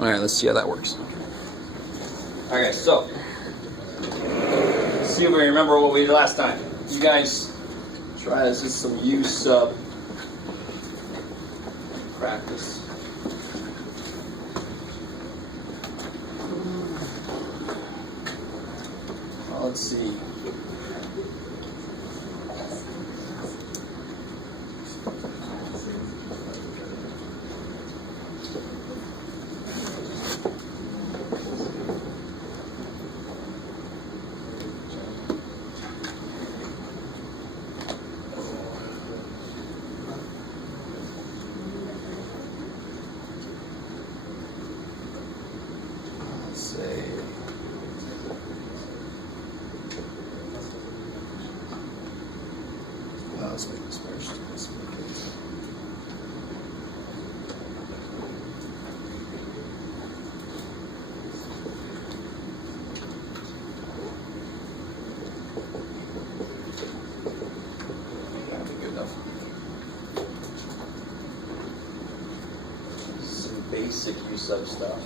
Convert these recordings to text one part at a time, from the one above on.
All right, let's see how that works. Okay, so let's see if we remember what we did last time. You guys try this. This is some U sub practice. Well, let's see. Let's make this first. That'll be good enough. Some basic U sub stuff.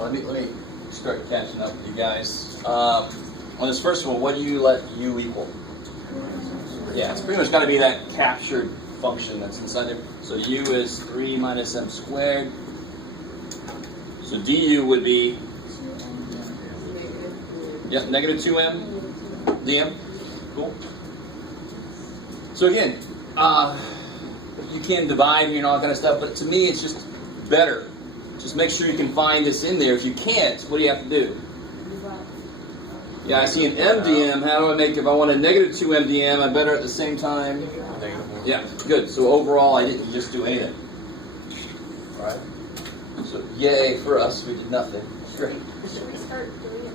Let me start catching up with you guys. On this first one, what do you let U equal? Yeah, it's pretty much got to be that captured function that's inside there. So U is 3 minus m squared. So du would be, yep, negative 2m dm. Cool. So again, you can divide, all that kind of stuff, but to me it's just better. Just make sure you can find this in there. If you can't, what do you have to do? Yeah, I see an MDM. How do I make, if I want a negative 2 MDM, I better at the same time? Yeah, good. So overall, I didn't just do anything. All right. So yay for us, we did nothing. Great. Should we start doing it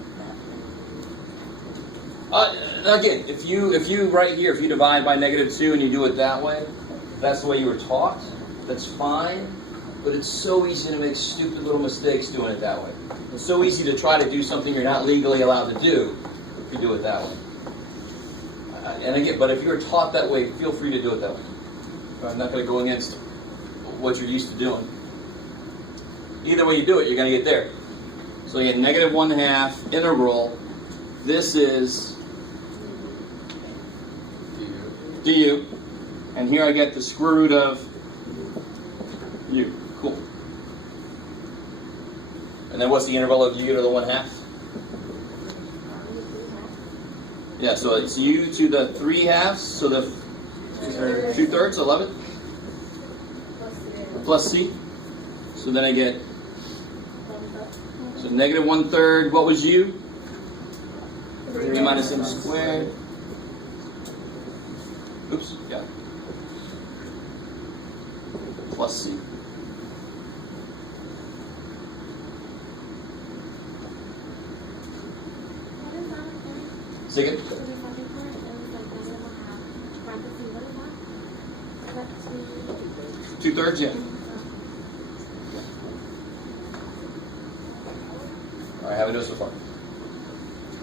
Again, if you right here, if you divide by -2 and you do it that way, that's the way you were taught, that's fine. But it's so easy to make stupid little mistakes doing it that way. It's so easy to try to do something you're not legally allowed to do if you do it that way. And again, but if you're taught that way, feel free to do it that way. I'm not going to go against what you're used to doing. Either way you do it, you're going to get there. So you get -1/2 integral. This is du. And here I get the square root of u. Cool. And then what's the interval of u to the 1/2? Yeah, so it's u to the 3/2, so the 2/3, 11? Plus c. So then I get, so -1/3, what was u? 3 minus m squared. Oops, yeah. Plus c. Second? 2/3, yeah. All right, how we doing so far?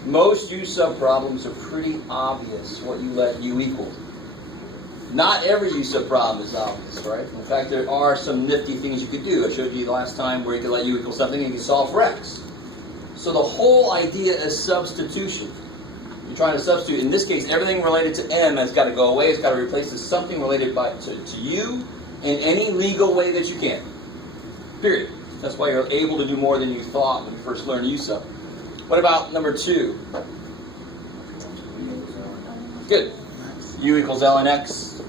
Most U sub problems are pretty obvious what you let U equal. Not every U sub problem is obvious, right? In fact, there are some nifty things you could do. I showed you the last time where you could let U equal something and you could solve for X. So the whole idea is substitution. You're trying to substitute. In this case, everything related to M has got to go away. It's got to replace with something related to U in any legal way that you can. Period. That's why you're able to do more than you thought when you first learned U sub. What about number 2? Good. U equals ln x.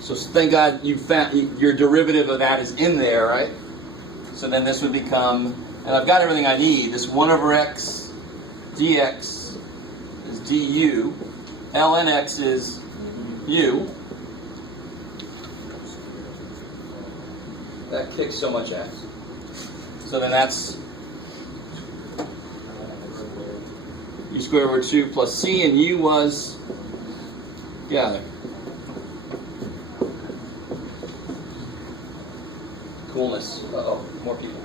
So thank God you found your derivative of that is in there, right? So then this would become, and I've got everything I need. This 1/x dx is du. Ln x is u. That kicks so much ass. So then that's u squared over 2 plus c, and u was, yeah. Coolness. Uh-oh, more people.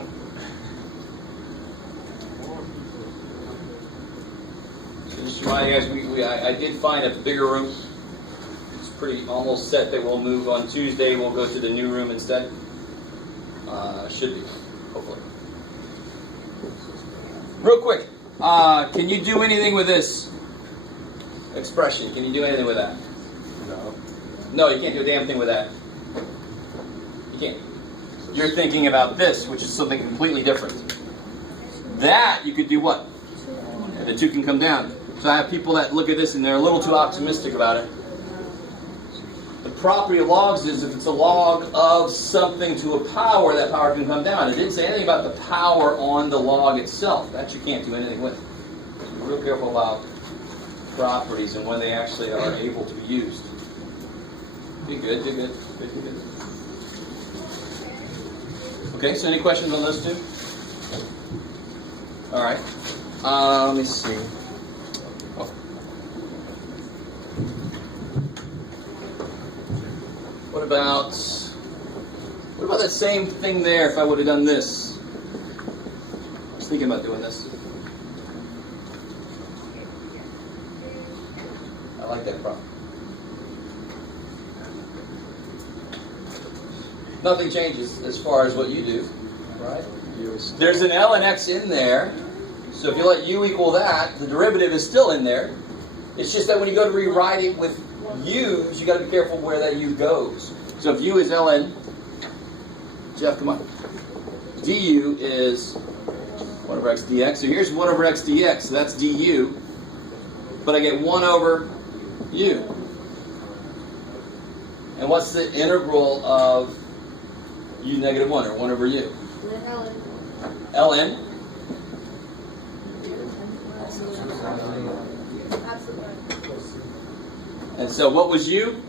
So just to remind you guys, I did find a bigger room. It's pretty almost set that we'll move on Tuesday. We'll go to the new room instead. Should be, hopefully. Real quick, can you do anything with this expression? Can you do anything with that? No. No, you can't do a damn thing with that. You can't. You're thinking about this, which is something completely different. That, you could do what? And the 2 can come down. So I have people that look at this and they're a little too optimistic about it. The property of logs is if it's a log of something to a power, that power can come down. It didn't say anything about the power on the log itself. That you can't do anything with. So be real careful about properties and when they actually are able to be used. Be good, do good, good, good, good. Okay, so any questions on those 2? All right. Let me see. Oh. What about that same thing there if I would have done this? I was thinking about doing this. I like that problem. Nothing changes as far as what you do, right? There's an ln x in there, so if you let u equal that, the derivative is still in there. It's just that when you go to rewrite it with u's, you got to be careful where that u goes. So if u is ln, Jeff, come on. Du is 1/x dx. So here's 1/x dx. So that's du, but I get 1/u. And what's the integral of u negative 1, or 1/u? Ln. And so what was u?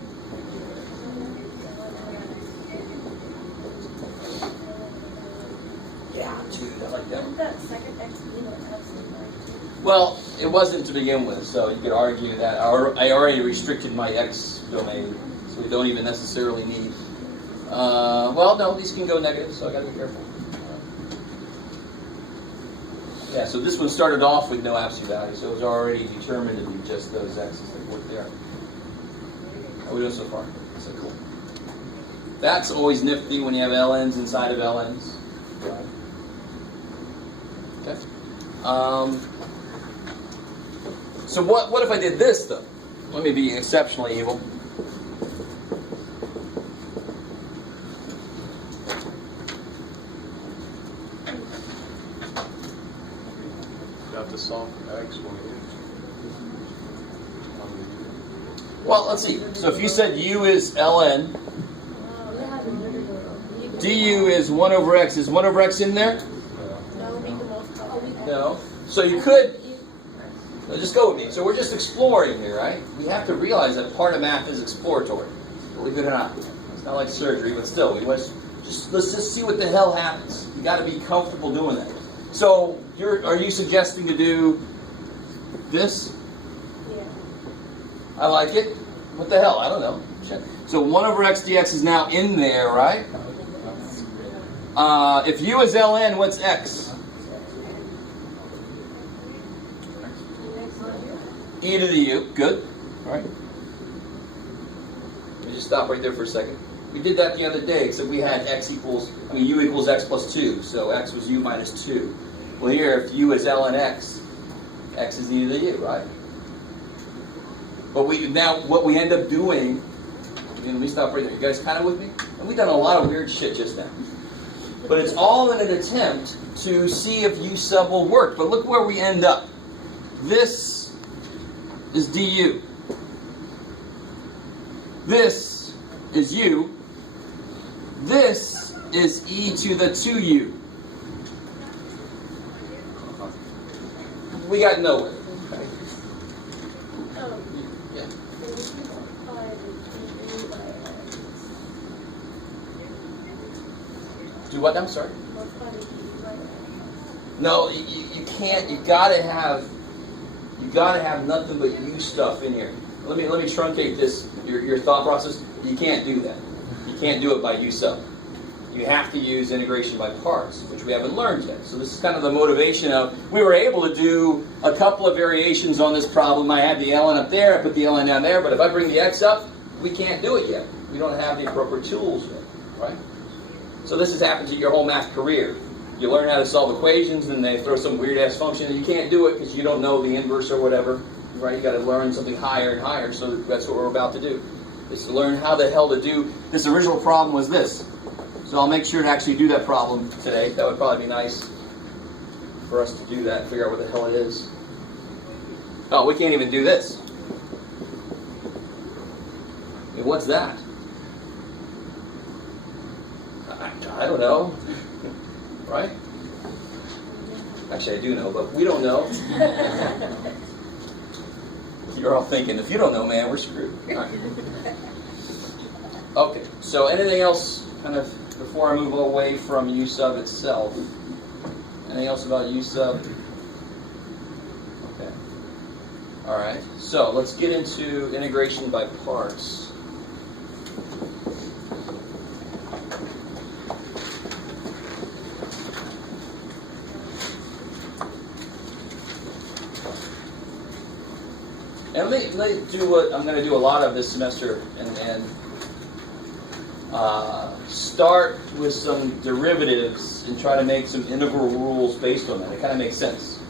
Well, it wasn't to begin with, so you could argue that I already restricted my x domain, so we don't even necessarily need. Well, no, these can go negative, so I got to be careful. Yeah, so this one started off with no absolute value, so it was already determined to be just those x's that work there. How are we doing so far? So cool. That's always nifty when you have ln's inside of ln's. Okay. So what if I did this, though? Let me be exceptionally evil. Got to solve for x when Well, let's see. So if you said u is ln, du is 1 over x. Is 1 over x in there? No. So you could, just go with me. So we're just exploring here, right? We have to realize that part of math is exploratory. Believe it or not. It's not like surgery, but still, let's just see what the hell happens. You got to be comfortable doing that. So are you suggesting to do this? Yeah. I like it. What the hell? I don't know. So 1 over x dx is now in there, right? If u is ln, what's x? E to the u. Good. All right. Let me just stop right there for a second. We did that the other day, except we had u equals x plus 2. So x was u minus 2. Well, here, if u is ln x, x is e to the u, right? But what we end up doing, let me stop right there. You guys kind of with me? And we've done a lot of weird shit just now. But it's all in an attempt to see if u sub will work. But look where we end up. This is du. This is u. This is e to the 2u. We got nowhere. Yeah. Do what? I'm sorry. No, you can't. You gotta have nothing but u stuff in here. Let me truncate this. Your thought process. You can't do that. You can't do it by u sub. You have to use integration by parts, which we haven't learned yet. So this is kind of the motivation of, we were able to do a couple of variations on this problem. I had the ln up there, I put the ln down there, but if I bring the x up, we can't do it yet. We don't have the appropriate tools yet, right? So this has happened to your whole math career. You learn how to solve equations, and they throw some weird-ass function, and you can't do it because you don't know the inverse or whatever, right? You got to learn something higher and higher, so that's what we're about to do, is to learn how the hell to do. This original problem was this. So I'll make sure to actually do that problem today. That would probably be nice for us to do that, figure out what the hell it is. Oh, we can't even do this. I mean, what's that? I don't know. Right? Actually, I do know, but we don't know. You're all thinking, if you don't know, man, we're screwed. All right. Okay, so anything else kind of before I move away from u sub itself? Anything else about u sub? Okay. All right, so let's get into integration by parts. And let me do what I'm going to do a lot of this semester, and start with some derivatives and try to make some integral rules based on that. It kind of makes sense.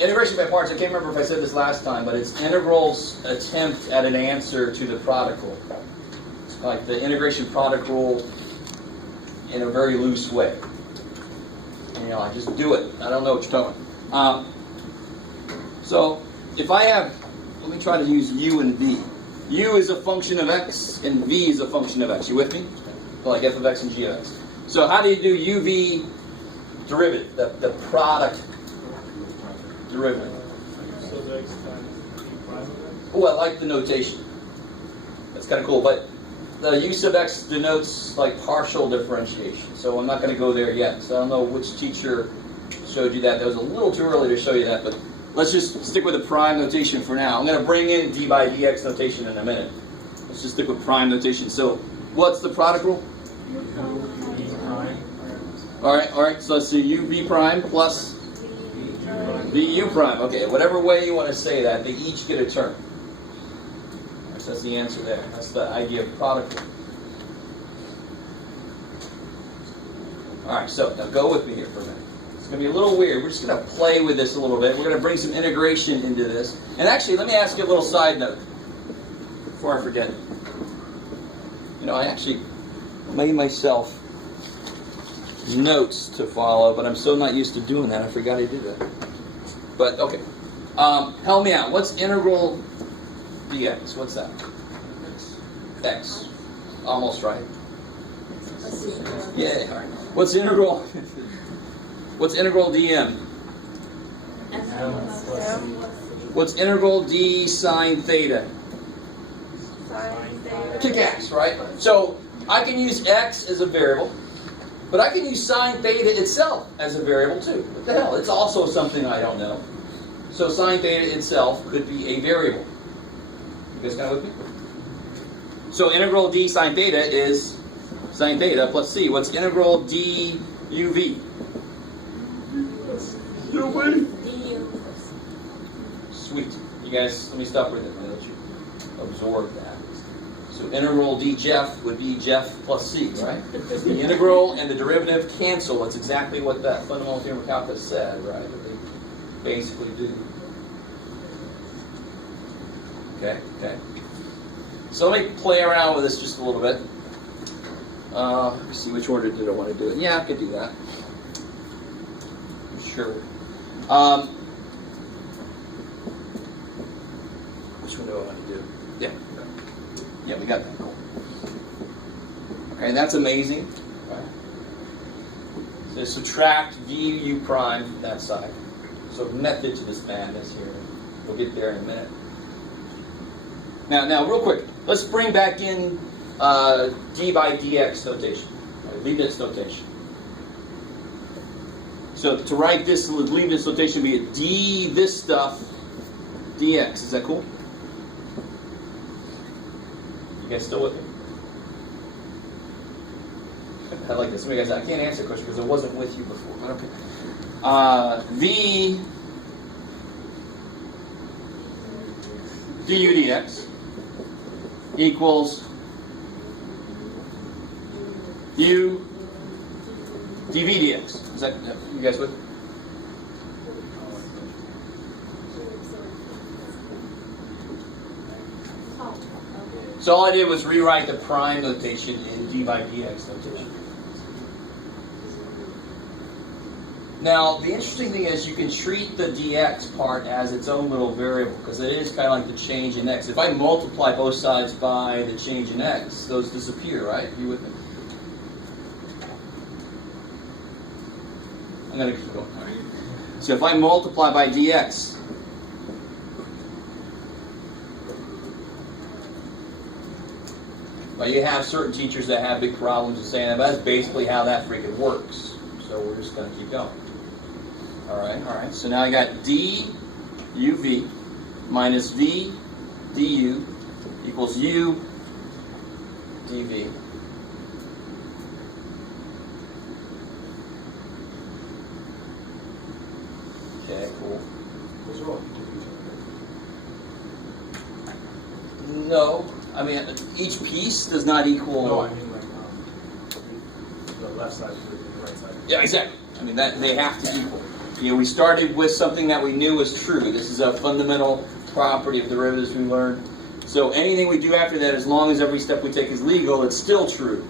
Integration by parts, I can't remember if I said this last time, but it's integral's attempt at an answer to the product rule. It's like the integration product rule in a very loose way. And, I just do it. I don't know what you're talking. So if I have, let me try to use u and v. U is a function of x, and v is a function of x. You with me? Like f of x and g of x. So how do you do uv derivative, the product derivative? So the x times v prime of x? Oh, I like the notation. That's kind of cool. But the u sub x denotes like partial differentiation. So I'm not going to go there yet. So I don't know which teacher showed you that. That was a little too early to show you that, but let's just stick with the prime notation for now. I'm going to bring in d by dx notation in a minute. Let's just stick with prime notation. So what's the product rule? All right. So let's do uv prime plus vu prime. Okay, whatever way you want to say that, they each get a term. All right, so that's the answer there. That's the idea of product rule. All right, so now go with me here for a minute. It's going to be a little weird. We're just going to play with this a little bit. We're going to bring some integration into this. And actually, let me ask you a little side note before I forget. You know, I actually made myself notes to follow, but I'm so not used to doing that, I forgot I did that. But, okay. Help me out. What's integral dx? What's that? X. Almost right. Yeah, all right. What's integral dm? What's integral d sine theta? Kick ass, right? So I can use x as a variable, but I can use sine theta itself as a variable too. What the hell? It's also something I don't know. So sine theta itself could be a variable. You guys kind of with me? So integral d sine theta is sine theta plus c. What's integral d uv? Sweet. You guys, let me stop with it. I'll let you absorb that. So integral d Jeff would be Jeff plus c, right? The integral and the derivative cancel. That's exactly what that fundamental theorem of calculus said, right? That they basically do. Okay. So let me play around with this just a little bit. Let's see, which order did I want to do it? Yeah, I could do that. Sure. Which one do I want to do? Yeah, we got that. Cool. Okay, that's amazing. Okay. So subtract vu prime from that side. So method to this madness here. We'll get there in a minute. Now, real quick, let's bring back in d by dx notation, right? Leibniz notation. So to write this Leibniz notation would be a d this stuff dx. Is that cool? You guys still with me? I like this. Some of you guys, I can't answer the question because I wasn't with you before. But okay. V du dx equals u dv dx. Is that you guys with? So all I did was rewrite the prime notation in d by dx notation. Now, the interesting thing is you can treat the dx part as its own little variable because it is kind of like the change in x. If I multiply both sides by the change in x, those disappear, right? You with me? I'm going to keep going. All right. So if I multiply by dx, well, you have certain teachers that have big problems with saying that, but that's basically how that freaking works. So we're just going to keep going. All right. So now I got d uv minus v du equals u dv. Okay, cool. What's wrong? No, I mean each piece does not equal. No, I mean like the left side to the right side. Yeah, exactly. I mean that they have to equal. You know, we started with something that we knew was true. This is a fundamental property of derivatives we learned. So anything we do after that, as long as every step we take is legal, it's still true.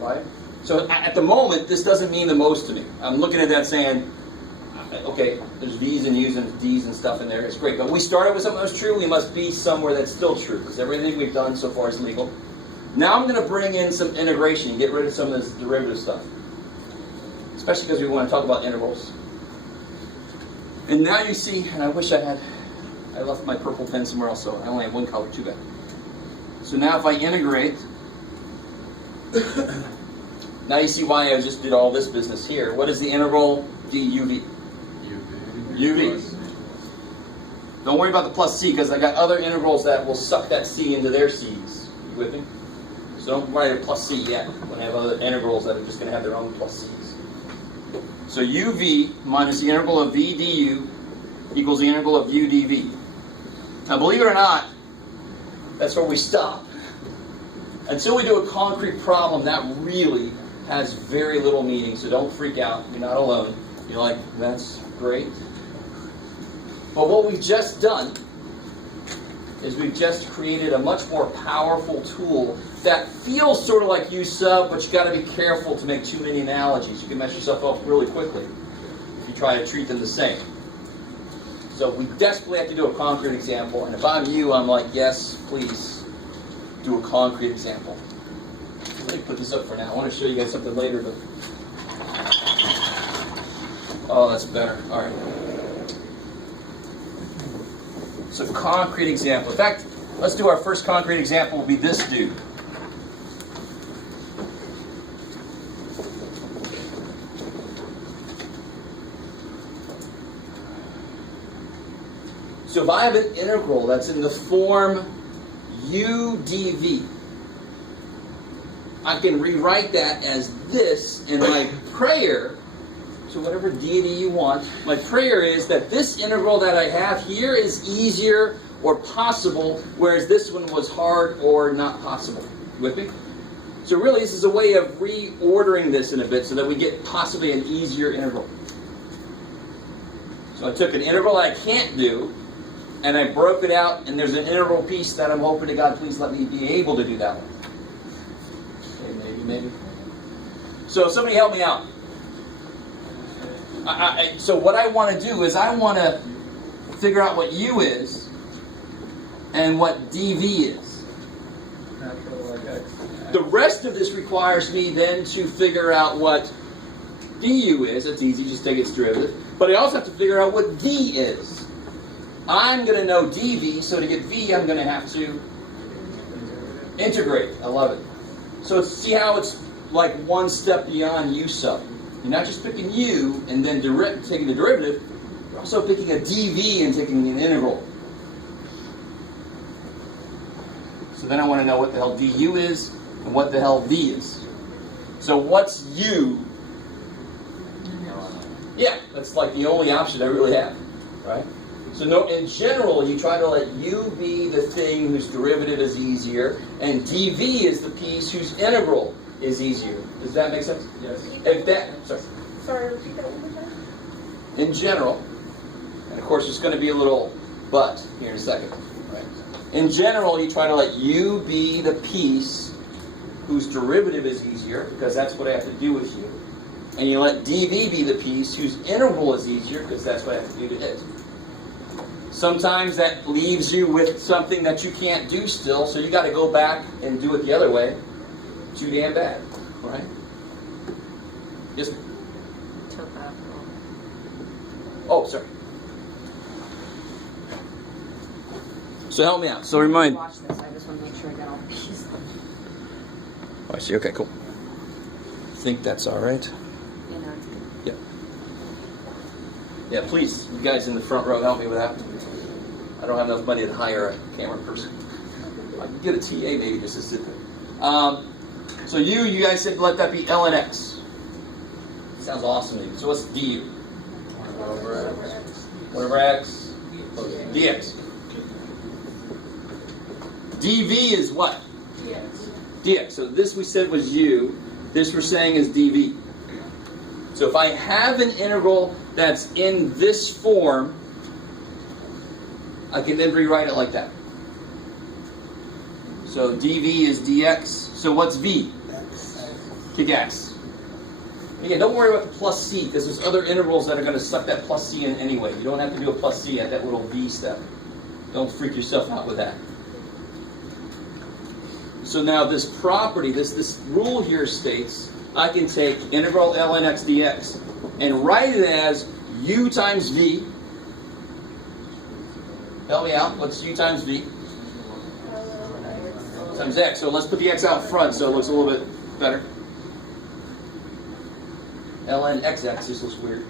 Right? So at the moment, this doesn't mean the most to me. I'm looking at that saying, okay, there's V's and U's and D's and stuff in there. It's great. But we started with something that was true. We must be somewhere that's still true because everything we've done so far is legal. Now I'm going to bring in some integration and get rid of some of this derivative stuff. Especially because we want to talk about integrals. And now you see, and I wish I left my purple pen somewhere else, so I only have one color, too bad. So now if I integrate, now you see why I just did all this business here. What is the integral duv? uv. Don't worry about the plus c, because I got other integrals that will suck that c into their c's. You with me? So don't write a plus c yet when I have other integrals that are just going to have their own plus c's. So uv minus the integral of v du equals the integral of u dv. Now believe it or not, that's where we stop. Until we do a concrete problem, that really has very little meaning, so don't freak out. You're not alone. You're like, that's great. But what we've just done is we've just created a much more powerful tool that feels sort of like U sub, but you got to be careful to make too many analogies. You can mess yourself up really quickly if you try to treat them the same. So we desperately have to do a concrete example, and if I'm you, I'm like, yes, please do a concrete example. Let me put this up for now. I want to show you guys something later, but oh, that's better. All right. So concrete example. In fact, let's do our first concrete example will be this dude. So if I have an integral that's in the form u dv, I can rewrite that as this, and my prayer, so whatever deity you want, my prayer is that this integral that I have here is easier or possible, whereas this one was hard or not possible. You with me? So really this is a way of reordering this in a bit so that we get possibly an easier integral. So I took an integral I can't do, and I broke it out, and there's an integral piece that I'm hoping to God, please let me be able to do that one. Okay, maybe. So somebody help me out. So what I want to do is I want to figure out what u is and what dv is. The rest of this requires me then to figure out what du is. It's easy, just take its derivative. But I also have to figure out what v is. I'm going to know dv, so to get v, I'm going to have to integrate. I love it. So see how it's like one step beyond u sub. You're not just picking u and then taking the derivative, you're also picking a dv and taking an integral. So then I want to know what the hell du is and what the hell v is. So what's u? Yeah, that's like the only option I really have, right? So no, in general, you try to let u be the thing whose derivative is easier, and dv is the piece whose integral is easier. Does that make sense? Yes. If that, Sorry, repeat that one more time. in general, and of course there's going to be a little but here in a second. Right? In general, you try to let u be the piece whose derivative is easier, because that's what I have to do with u. And you let dv be the piece whose integral is easier, because that's what I have to do to it. Sometimes that leaves you with something that you can't do still, so you got to go back and do it the other way. Too damn bad, right? Yes. Oh, sorry. So help me out. So remind. Watch this. I just want to make sure I got all the pieces. Oh, I see. Okay, cool. I think that's all right. You know. Yeah. Yeah, please, you guys in the front row, help me with that. I don't have enough money to hire a camera person. I can get a TA maybe just to sit there. So you guys said let that be ln x. Sounds awesome to me. So what's du? 1 over x. Dx. dv is what? Dx. So this we said was u. This we're saying is dv. So if I have an integral that's in this form, I can then rewrite it like that. So dv is dx. So what's v? Kick ass. Again, don't worry about the plus c, because there's other integrals that are going to suck that plus c in anyway. You don't have to do a plus c at that little v step. Don't freak yourself out with that. So now this property, this rule here states, I can take integral ln x dx and write it as u times v. Help me out. What's u times v? Times x. So let's put the x out front so it looks a little bit better. ln xx just looks weird.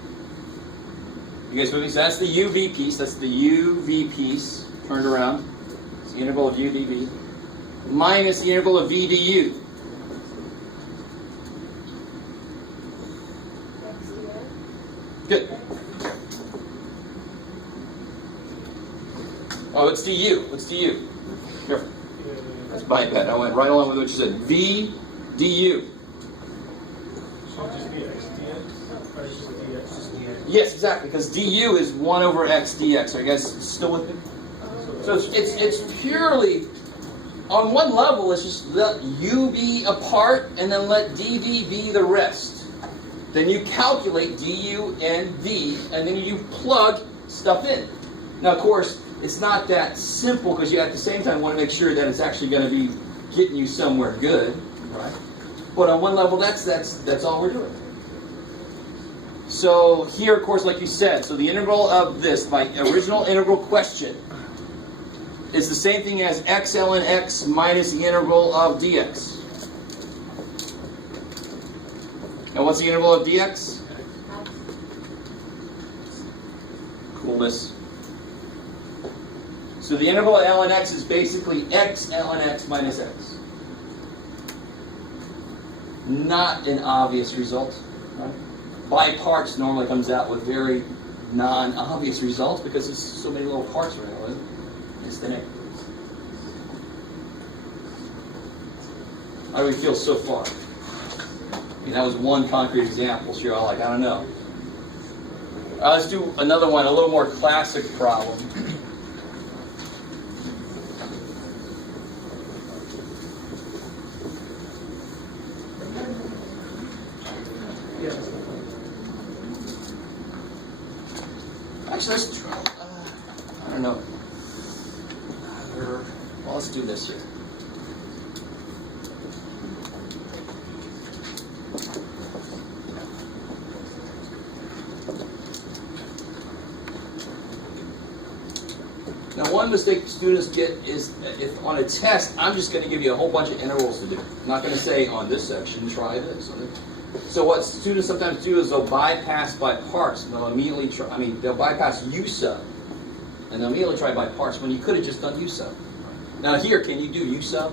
You guys with me? So that's the UV piece. That's the UV piece turned around. It's the integral of u dv minus the integral of v du. Good. Oh, it's du. What's du? Careful. That's my bad. I went right along with what you said. V du. Should it just be x dx? Or just dx? Yes, exactly, because du is 1 over x dx. Are you guys still with me? So it's purely, on one level, it's just let u be a part and then let dv be the rest. Then you calculate du and v, and then you plug stuff in. Now, of course, it's not that simple because you at the same time want to make sure that it's actually going to be getting you somewhere good, right? But on one level, that's all we're doing. So here, of course, like you said, so the integral of this, my original integral question, is the same thing as x ln x minus the integral of dx. Now, what's the integral of dx? Coolness. So the integral of ln x is basically x ln x minus x. Not an obvious result. Right? By parts normally comes out with very non-obvious results because there's so many little parts around it. It's the name. How do we feel so far? I mean, that was one concrete example, so you're all like, I don't know. Let's do another one, a little more classic problem. Actually, let's try, I don't know. Well, let's do this here. Now, one mistake students get is if on a test, I'm just going to give you a whole bunch of integrals to do. I'm not going to say on this section, try this. So what students sometimes do is they'll bypass by parts. And they'll immediately try, they'll bypass u sub. And they'll immediately try by parts when you could have just done u sub. Now here, can you do u sub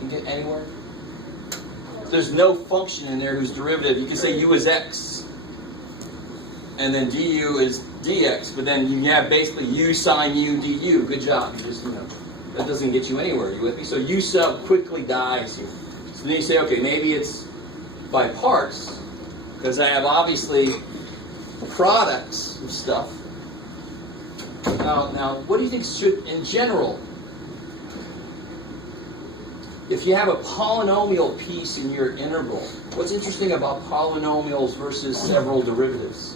and get anywhere? There's no function in there whose derivative. You can say u is x. And then du is dx, but then you have basically u sine u du. Good job. You just, that doesn't get you anywhere. Are you with me? So u sub quickly dies here. So then you say, okay, maybe it's by parts, because I have obviously products of stuff. Now, what do you think should, in general, if you have a polynomial piece in your integral, what's interesting about polynomials versus several derivatives?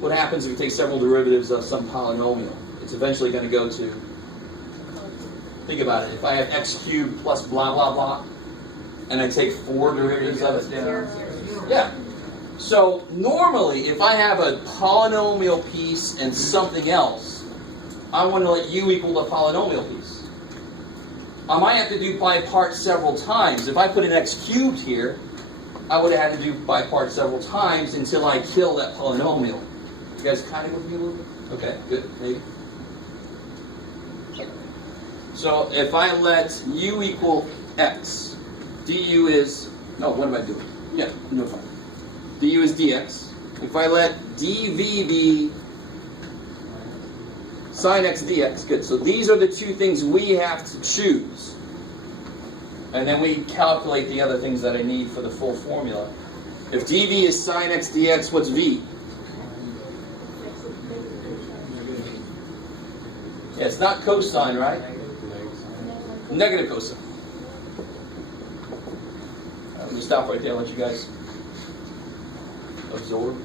What happens if you take several derivatives of some polynomial? It's eventually going to go to, think about it, if I have x cubed plus blah, blah, blah, and I take 4 derivatives of it. Yeah. So normally, if I have a polynomial piece and something else, I want to let u equal the polynomial piece. I might have to do by parts several times. If I put an x cubed here, I would have had to do by parts several times until I kill that polynomial. You guys kind of with me a little bit? Okay, good, maybe. So if I let u equal x, du is, no, what am I doing? Yeah, no problem. Du is dx. If I let dv be sine x dx, good. So these are the two things we have to choose. And then we calculate the other things that I need for the full formula. If dv is sine x dx, what's v? Yeah, it's not cosine, right? Negative cosine. Let me stop right there and let you guys absorb.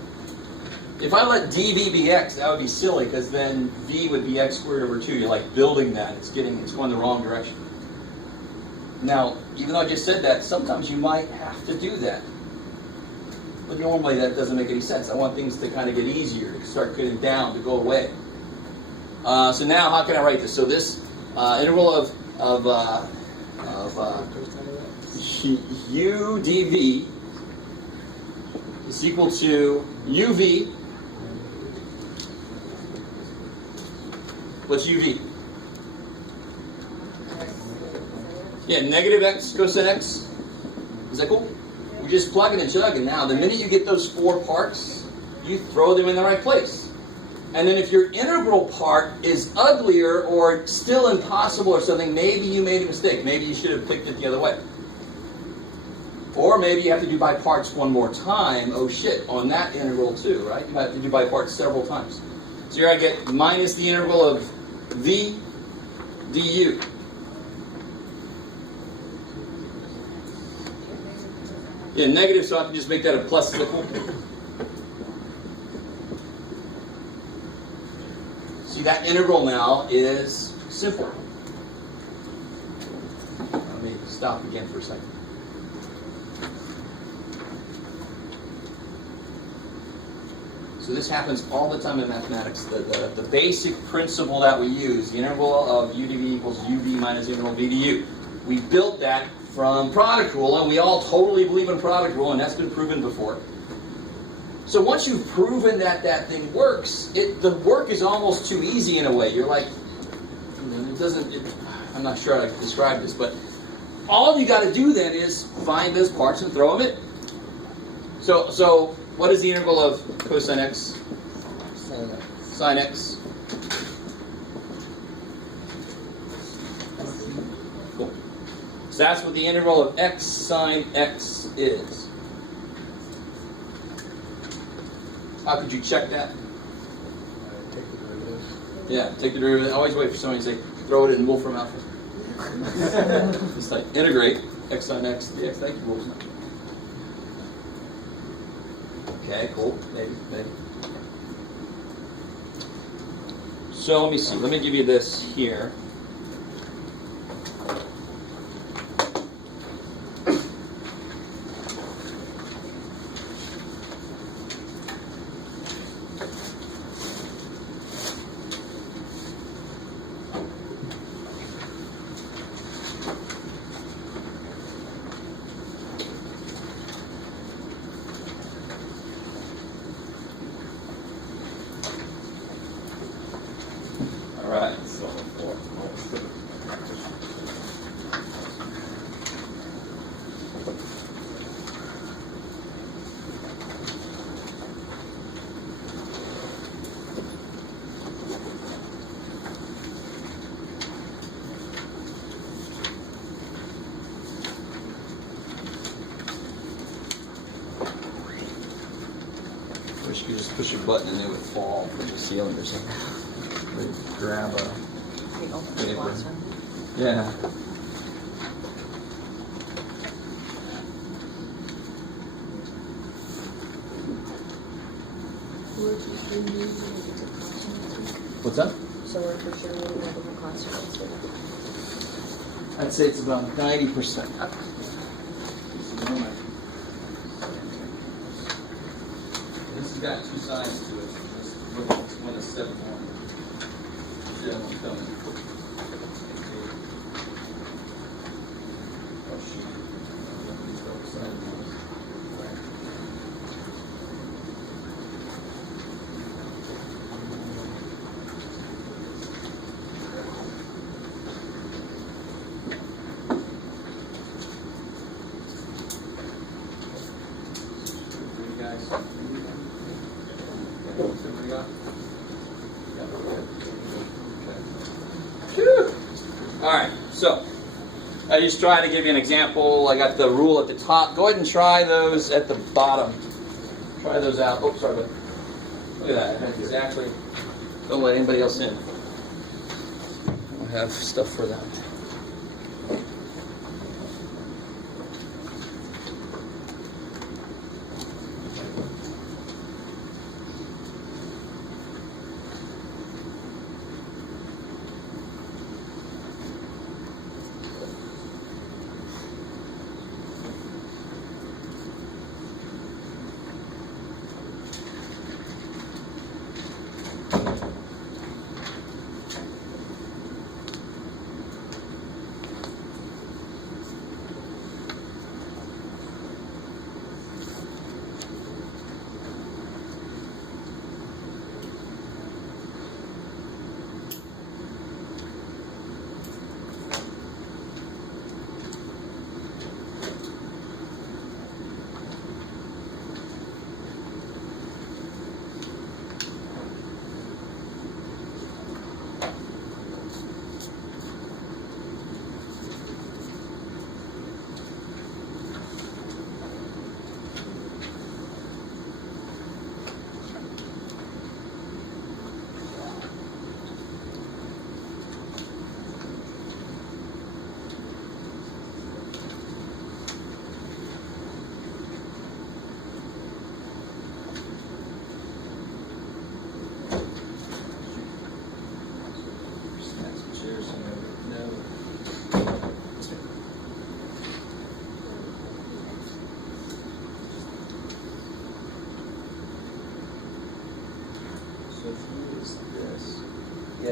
If I let dv be x, that would be silly, because then v would be x squared over 2. You're like building that. It's going the wrong direction. Now, even though I just said that, sometimes you might have to do that. But normally that doesn't make any sense. I want things to kind of get easier, to start getting down, to go away. So now, how can I write this? So this integral of u dv is equal to uv What's UV? Yeah, negative x cosine x. Is that cool? We just plug it and chug, and now the minute you get those 4 parts, you throw them in the right place. And then if your integral part is uglier or still impossible or something, maybe you made a mistake. Maybe you should have picked it the other way. Or maybe you have to do by parts one more time. Oh shit, on that integral too, right? You have to do by parts several times. So here I get minus the integral of v du. Yeah, negative, so I can just make that a plus equal. See, that integral now is simple. Let me stop again for a second. So this happens all the time in mathematics. The basic principle that we use, the integral of u dv equals uv minus the integral of v du. We built that from product rule, and we all totally believe in product rule, and that's been proven before. So once you've proven that that thing works, the work is almost too easy in a way. You're like, I'm not sure how to describe this, but all you got to do then is find those parts and throw them in. So what is the integral of cosine x? Sine x. Cool. So that's what the integral of x sine x is. How could you check that? Take the derivative. Yeah, take the derivative. Always wait for somebody to say, throw it in Wolfram Alpha. Just like integrate x sine x dx. Thank you, Wolfram. Okay, cool. Maybe. So let me see. Let me give you this here. Right. Wish you could just push a button and it would fall from the ceiling or something. Grab a paper. Yeah. What's up? So we're for sure moving over the constants. I'd say it's about 90%. This has got 2 sides to it. Just look at this one is 7-1. Yeah, I'm coming. Oh shoot. Alright, so I just trying to give you an example. I got the rule at the top. Go ahead and try those at the bottom. Try those out. Oh, sorry, but look at that. That's exactly. Don't let anybody else in. I have stuff for that.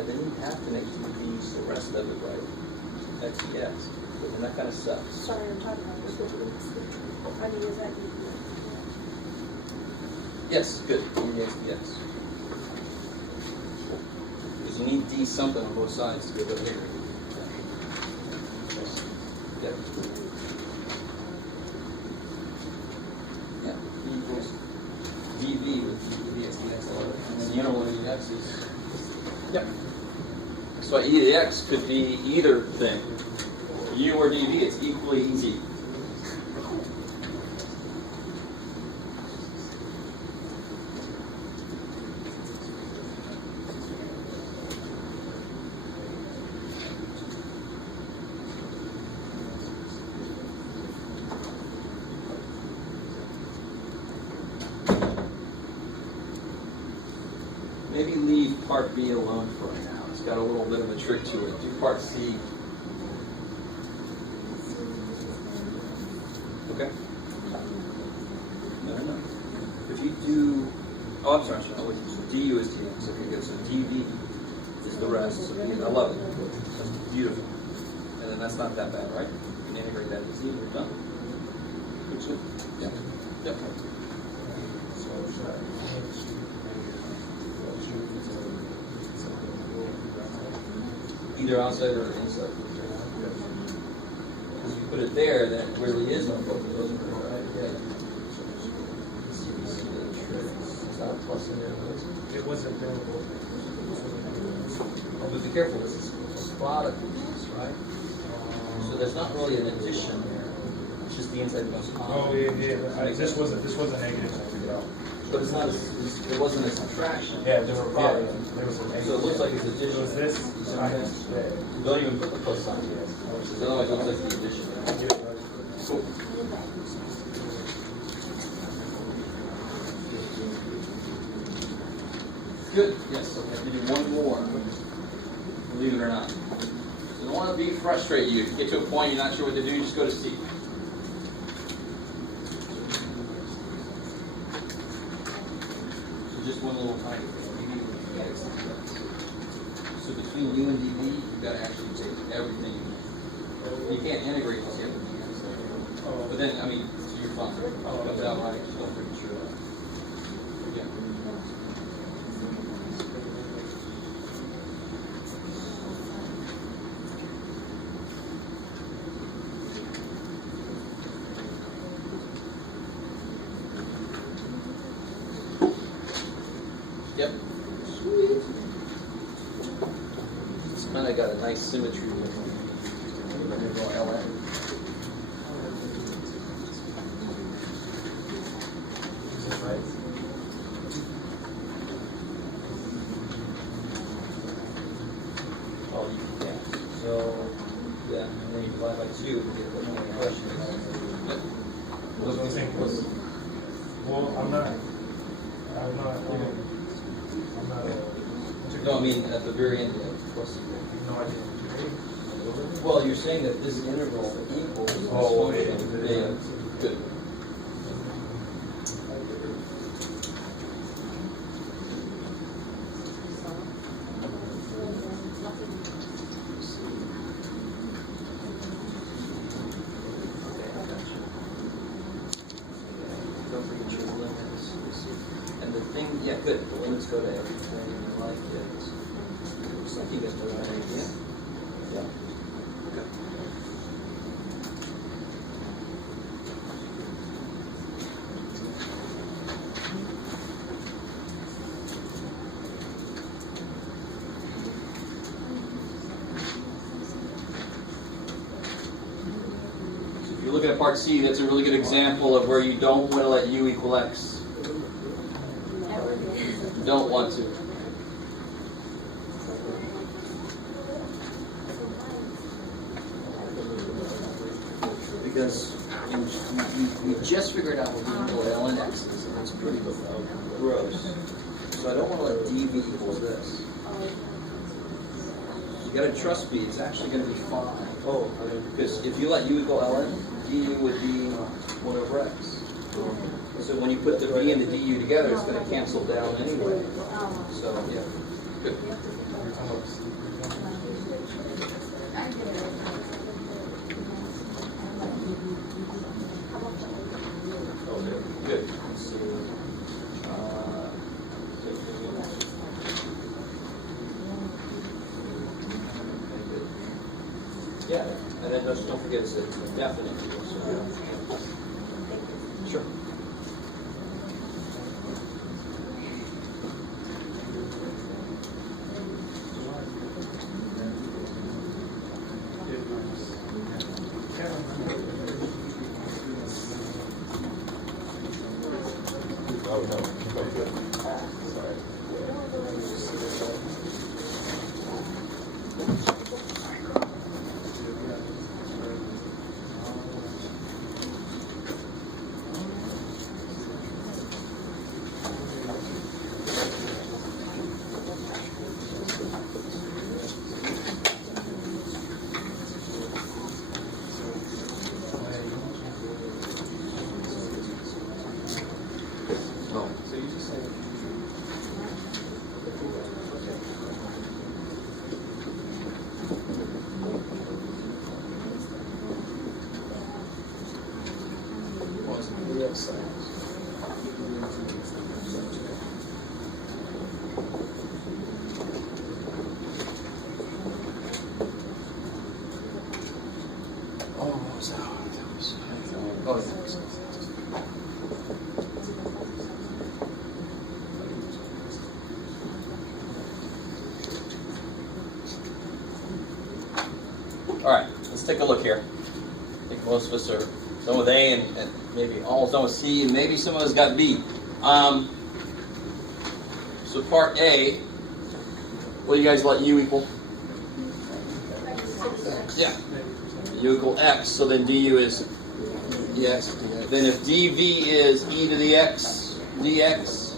yeah, then you have to make dv the rest of it right. That's yes. And that kind of sucks. Sorry, I'm talking about this. I mean, is that Yes, good. Yes. Because you need d something on both sides to get that here. Yeah. Yeah. E equals dv with e to the x dx. And then you know what e to the x is. Yep. So e to the x could be either thing. U or dv, it's equally easy. Maybe leave part B alone for right now. It's got a little bit of a trick to it. Do part C. Okay? No. If you do, oh, I'm sorry. So du is dx. Okay, good. So dv is the rest. So I love it. That's beautiful. And then that's not that bad, right? You can integrate that to z. We're done. Good. Yeah. Yep. Either outside or inside. Because you put it there, then it really is on both of those. It wasn't available. Oh, but be careful, this is a product of these, right? So there's not really an addition there. It's just the inside most common. Oh yeah. This was a negative. But it's not. It wasn't a subtraction. Yeah, there were problems. There was a negative. So it looks like it's addition. It was this minus. Don't even put the plus sign yet. So it looks like the addition. Cool. Good. Yes. Okay. I'll give you one more. Believe it or not. So don't want to be frustrate you. Get to a point you're not sure what to do. Just go to C. So just one little tiny thing. So between u and dv, you've got to actually take everything. You can't integrate this yet. But then, I mean, so you're fine. It comes out right. Just don't pretty sure. Yeah. Yep. Sweet. It's kind of got a nice symmetry with it. Oh, you can. So, yeah, and then you divide by 2 to get the more question. Well, I'm not. No, I mean at the very end. Plus. No idea. Well, you're saying that this interval equals this function. Yeah. Good. Don't forget your limits. And the thing, yeah, good. The limits go to everything like it. Looks like you guys know that idea. Yeah. Okay. So if you're looking at part C, that's a really good example of where you don't want to let u equal x. You don't want to. Because we just figured out what u equal ln x is, and it's pretty gross. So I don't want to let dv equals this. You got to trust me, it's actually going to be fine. Oh, because if you let u equal ln, du would be 1 over x. So when you put the v and the du together, it's going to cancel down anyway. So, yeah. Good. Yeah, and then don't forget it's a definite. Sure. Oh, no. Sorry. Oh. So you just say. The X sign. Oh, what was that? Oh, yeah. All right, let's take a look here. I think most of us are done with A and maybe almost done with C, and maybe some of us got B. So part A, what do you guys let U equal? Yeah, U equal X, so then du is dx. Then if dv is e to the x dx.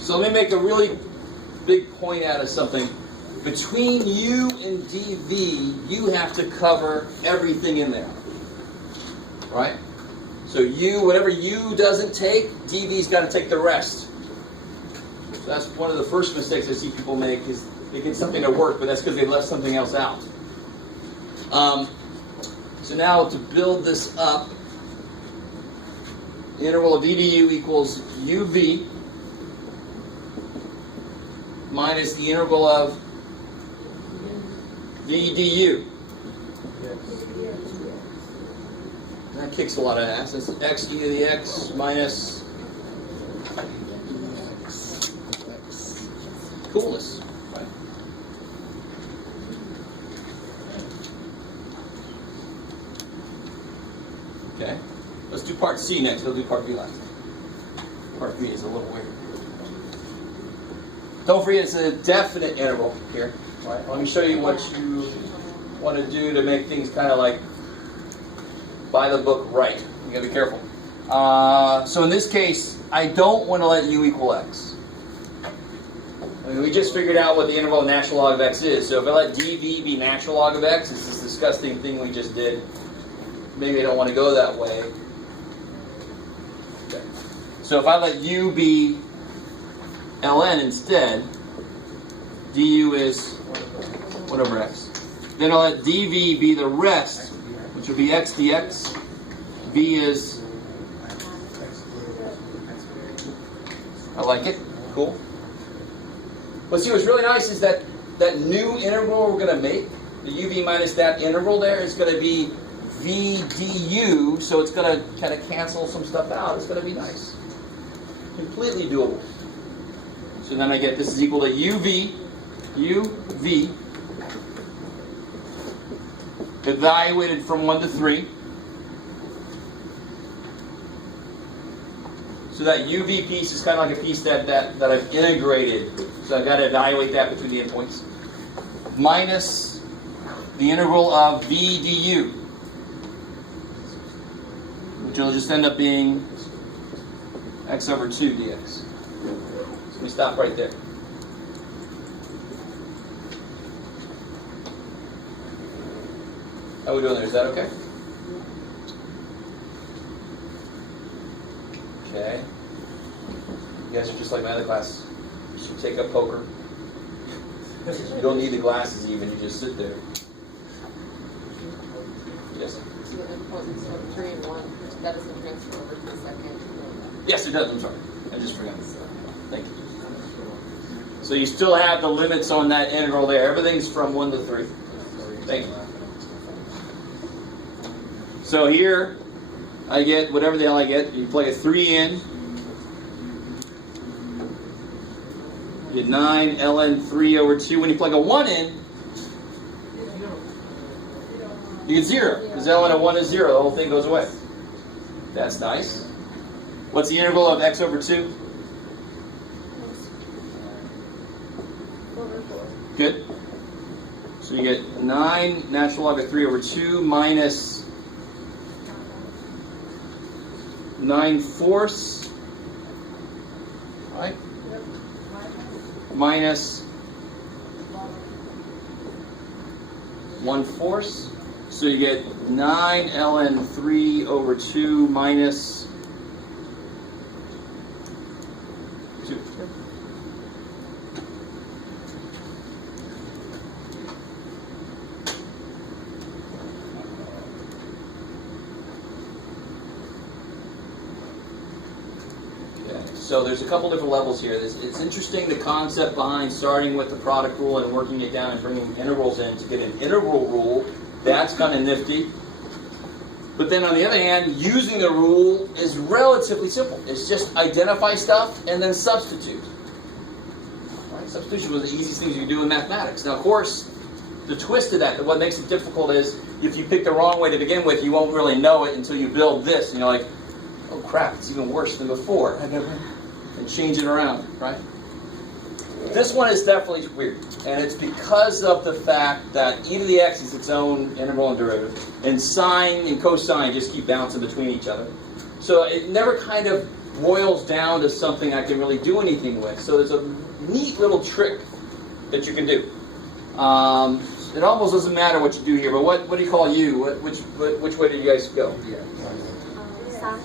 So let me make a really big point out of something. Between u and dv, you have to cover everything in there. Right? So u, whatever u doesn't take, dv's got to take the rest. So that's one of the first mistakes I see people make, is they get something to work, but that's because they left something else out. So now to build this up, the interval of ddu equals uv minus the integral of v du. That kicks a lot of ass. It's x e to the x minus coolness. Right? Okay. Let's do part C next. We'll do part B last. Part B is a little weird. Don't forget it's a definite interval here. Right? Let me show you what you want to do to make things kind of like by the book right. You gotta be careful. So in this case, I don't want to let u equal x. I mean, we just figured out what the interval of natural log of x is. So if I let dv be natural log of x, it's this disgusting thing we just did. Maybe I don't want to go that way. Okay. So if I let u be ln instead, du is 1 over x. Then I'll let dv be the rest, which will be x dx. V is, I like it, cool. But see, what's really nice is that new integral we're going to make, the uv minus that integral there, is going to be v du, so it's going to kind of cancel some stuff out. It's going to be nice. Completely doable. So then I get this is equal to uv evaluated from 1 to 3. So that uv piece is kind of like a piece that I've integrated. So I've got to evaluate that between the endpoints. Minus the integral of v du, which will just end up being x over 2 dx. So let me stop right there. How are we doing there? Is that okay? Okay. You guys are just like my other class. You should take up poker. You don't need the glasses even, you just sit there. Yes? So the endpoints of 3 and 1, that doesn't transfer over to the second. Yes, it does. I'm sorry. I just forgot. Thank you. So you still have the limits on that integral there. Everything's from 1 to 3. Thank you. So here, I get whatever the hell I get. You plug a 3 in. You get 9 ln 3 over 2. When you plug a 1 in, you get 0. Because ln of 1 is 0. The whole thing goes away. That's nice. What's the integral of x over 2? Good. So you get 9 natural log of 3 over 2 minus 9/4, right? Minus 1/4. So you get 9 ln 3 over 2 minus 2. So there's a couple different levels here. It's interesting, the concept behind starting with the product rule and working it down and bringing integrals in to get an integral rule. That's kind of nifty. But then on the other hand, using the rule is relatively simple. It's just identify stuff and then substitute. Right? Substitution was the easiest things you can do in mathematics. Now, of course, the twist to that what makes it difficult is if you pick the wrong way to begin with, you won't really know it until you build this. And you're like, oh crap, it's even worse than before. And change it around, right? This one is definitely weird. And it's because of the fact that e to the x is its own integral and derivative. And sine and cosine just keep bouncing between each other. So it never kind of boils down to something I can really do anything with. So there's a neat little trick that you can do. It almost doesn't matter what you do here, but what do you call u? Which way do you guys go? Sine.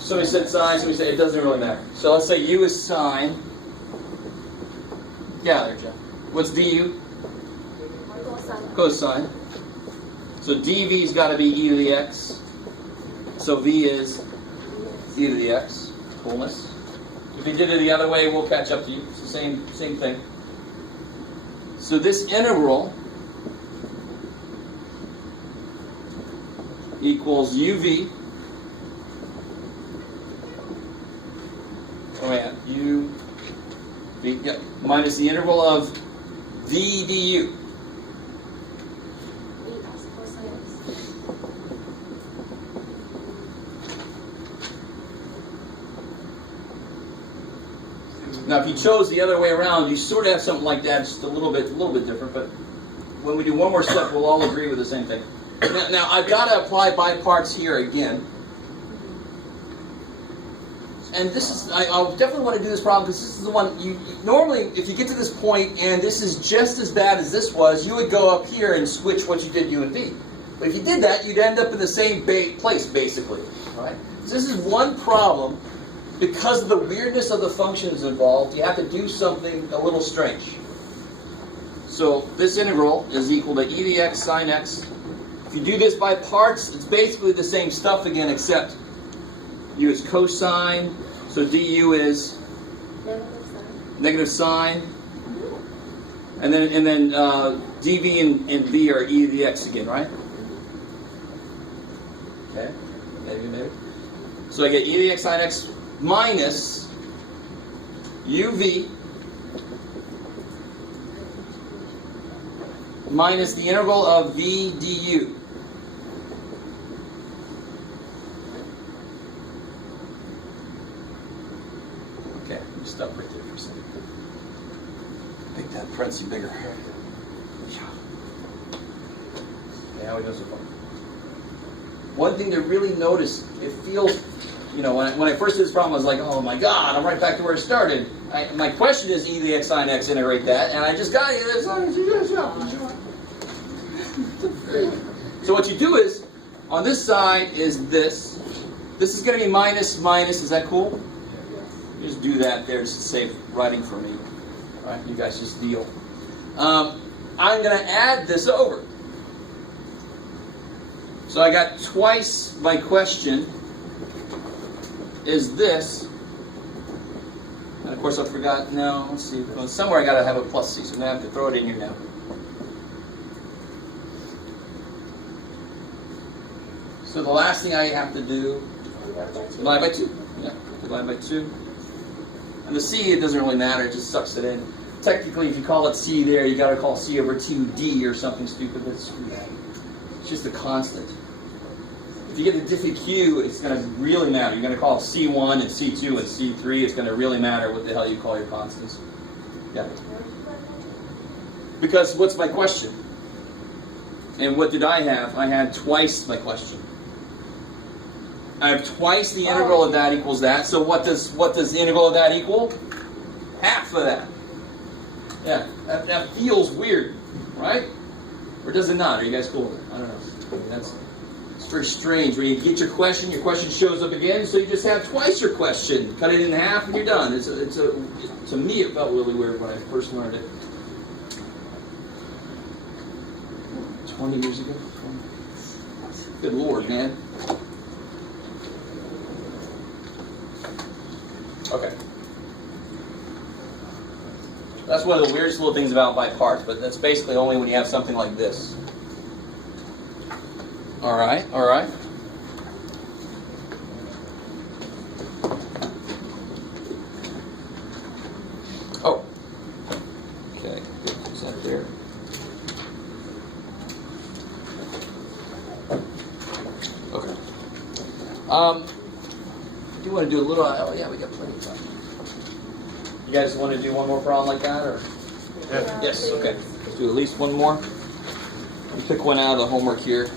So we said sine, so we say it doesn't really matter. So let's say u is sine. Yeah, there, Jeff. What's du? Cosine. So dv's got to be e to the x. So v is e to the x. Coolness. If you did it the other way, we'll catch up to you. It's the same thing. So this integral equals uv. Oh yeah, u v, yeah, minus the integral of v du. Now, if you chose the other way around, you sort of have something like that, just a little bit different. But when we do one more step, we'll all agree with the same thing. Now I've got to apply by parts here again. And this is, I definitely want to do this problem because this is the one, normally if you get to this point and this is just as bad as this was, you would go up here and switch what you did u and v. But if you did that, you'd end up in the same place, basically. Right? So this is one problem. Because of the weirdness of the functions involved, you have to do something a little strange. So this integral is equal to e to the x sine x. If you do this by parts, it's basically the same stuff again, except u is cosine, so du is negative sine, and then dv and v are e to the x again, right? Okay, maybe. So I get e to the x sine x minus uv minus the integral of v du. Okay, I'm stuck right there for a second. Make that parenthesis bigger. Okay, how we doing so far? One thing to really notice, it feels, you know, when I first did this problem, I was like, oh my god, I'm right back to where it started. My question is e to the x sine x, integrate that, and I just got it. So what you do is, on this side is this. This is going to be minus, minus. Is that cool? You just do that there just to save writing for me. All right, you guys just deal. I'm going to add this over. So I got twice my question is this, And of course I forgot, no, let's see, well, somewhere I gotta have a plus c, so I'm gonna have to throw it in here now. So the last thing I have to do, divide by 2. Yeah, divide by 2. And the c, it doesn't really matter, it just sucks it in. Technically, if you call it c there, you gotta call c over 2d or something stupid. It's just a constant. If you get a diffie q, it's going to really matter. You're going to call it C1 and C2 and C3. It's going to really matter what the hell you call your constants. Yeah. Because what's my question? And what did I have? I had twice my question. I have twice the integral of that equals that. So what does the integral of that equal? Half of that. Yeah, that feels weird, right? Or does it not? Are you guys cool with it? I don't know. It's very strange. When you get your question shows up again, so you just have twice your question. Cut it in half and you're done. To me, it felt really weird when I first learned it. 20 years ago? Good Lord, man. Okay. That's one of the weirdest little things about by parts, but that's basically only when you have something like this. All right. Oh. Okay, is that there? Okay. Do you want to do a little? Oh yeah, we got plenty of time. You guys want to do one more problem like that, or? Yeah. Yes. Okay. Let's do at least one more. Let me pick one out of the homework here.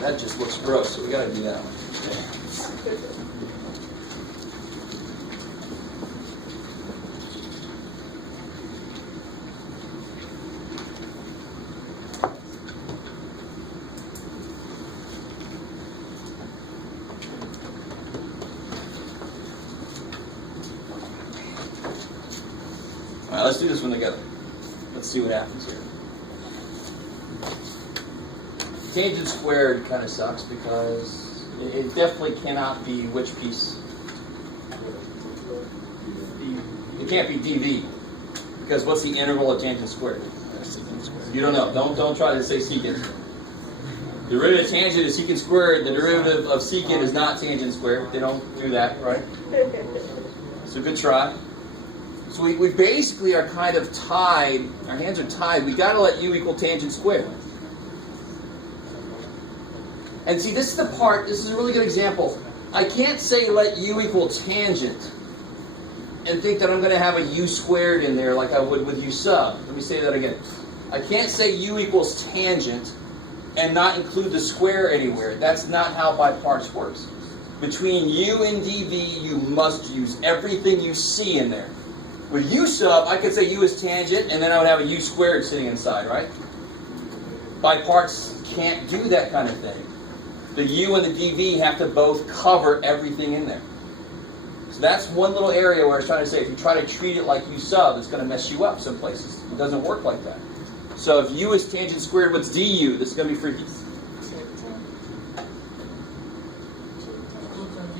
That just looks gross, so we got to do that one. All right, let's do this one together. Let's see what happens here. Tangent squared kind of sucks because it definitely cannot be which piece? It can't be dv. Because what's the integral of tangent squared? You don't know. Don't try to say secant. The derivative of tangent is secant squared. The derivative of secant is not tangent squared. They don't do that, right? So good try. So we basically are kind of tied. Our hands are tied. We got to let u equal tangent squared. And see, this is the part, this is a really good example. I can't say let u equal tangent and think that I'm going to have a u squared in there like I would with u sub. Let me say that again. I can't say u equals tangent and not include the square anywhere. That's not how by parts works. Between u and dv, you must use everything you see in there. With u sub, I could say u is tangent and then I would have a u squared sitting inside, right? By parts can't do that kind of thing. The u and the dv have to both cover everything in there. So that's one little area where I was trying to say, if you try to treat it like u sub, it's going to mess you up some places. It doesn't work like that. So if u is tangent squared, what's du? This is going to be freaky.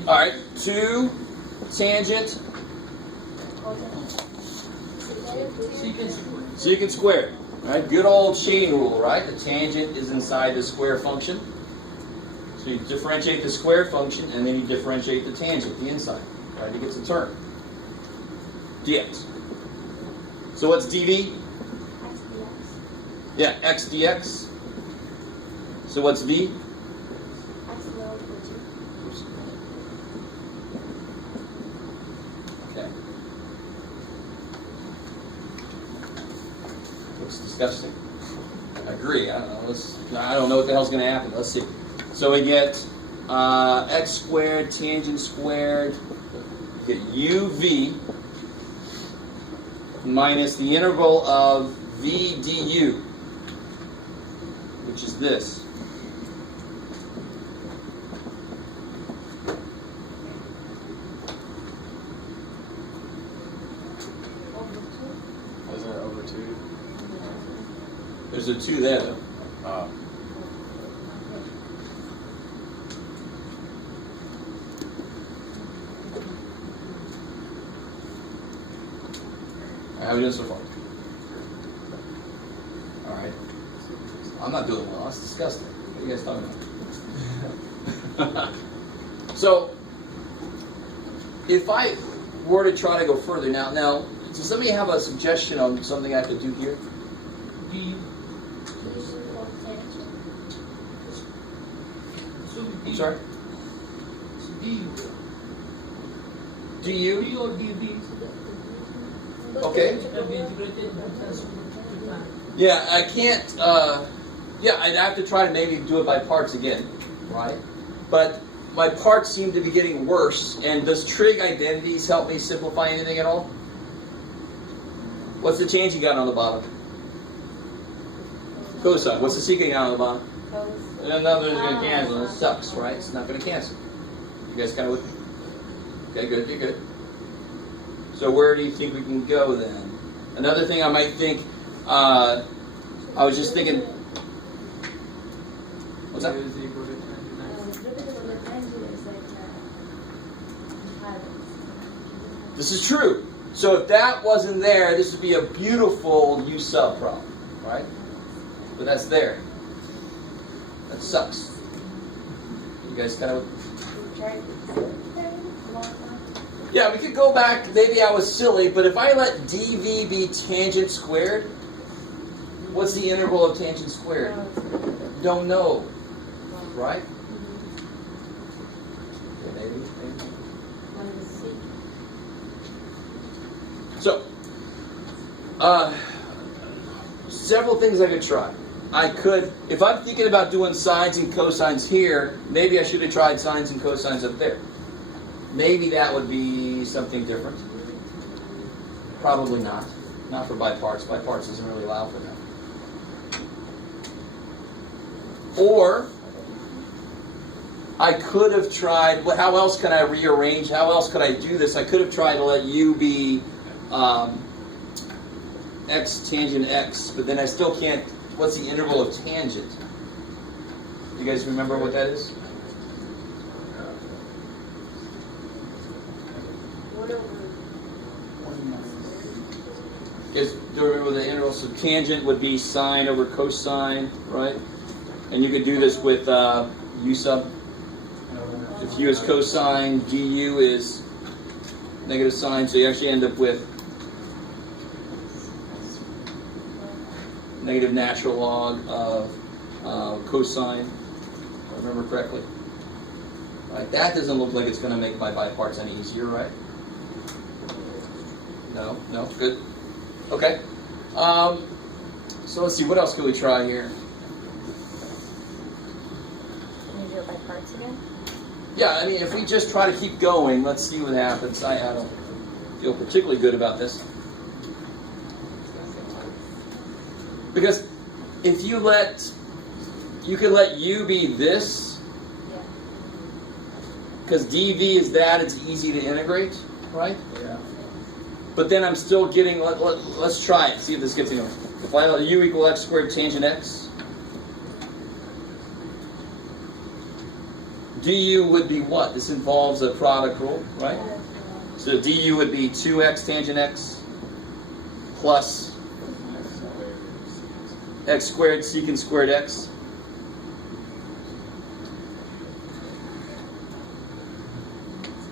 All right, 2 tangent secant squared. All right, good old chain rule, right? The tangent is inside the square function. So you differentiate the square function, and then you differentiate the tangent, the inside, right? To get the term. dx. So what's dv? X dx. Yeah, x dx. So what's v? X will equal to. Okay. Looks disgusting. I agree. I don't know what the hell's going to happen. Let's see. So we get x squared, tangent squared, we get uv minus the integral of v du, which is this. 2. There's a 2 there, though. How are we doing so far? All right. I'm not doing well. That's disgusting. What are you guys talking about? So, if I were to try to go further now, does somebody have a suggestion on something I could do here? I'm sorry? Do you? Okay. Yeah, I can't, I'd have to try to maybe do it by parts again, right? But my parts seem to be getting worse, and does trig identities help me simplify anything at all? What's the change you got on the bottom? Cosine. What's the secant you got on the bottom? Nothing's going to cancel. It sucks, right? It's not going to cancel. You guys kind of with me? Okay, good. You're good. So where do you think we can go then? Another thing I might think, I was just thinking, what's that? This is true. So if that wasn't there, this would be a beautiful U sub problem, right? But that's there. That sucks. You guys kind of... Yeah, we could go back. Maybe I was silly, but if I let dv be tangent squared, what's the integral of tangent squared? Don't know, right? So, several things I could try. I could, if I'm thinking about doing sines and cosines here, maybe I should have tried sines and cosines up there. Maybe that would be something different. Probably not. Not for by parts. By parts doesn't really allow for that. Or, I could have tried, well, how else can I rearrange? How else could I do this? I could have tried to let u be x tangent x, but then I still can't, what's the integral of tangent? You guys remember what that is? Is, do you remember the integral? So tangent would be sine over cosine, right? And you could do this with u sub. If u is cosine, du is negative sine, so you actually end up with negative natural log of cosine, if I remember correctly. Right, that doesn't look like it's going to make my by parts any easier, right? No, good. Okay. So let's see, what else could we try here? Can you do it by parts again? Yeah, I mean, if we just try to keep going, let's see what happens. I don't feel particularly good about this. Because if you could let u be this, because dv is that, it's easy to integrate, right? Yeah. But then I'm still getting, let's try it, see if this gets anywhere. If I let u equal x squared tangent x, du would be what? This involves a product rule, right? So du would be 2x tangent x plus x squared secant squared x.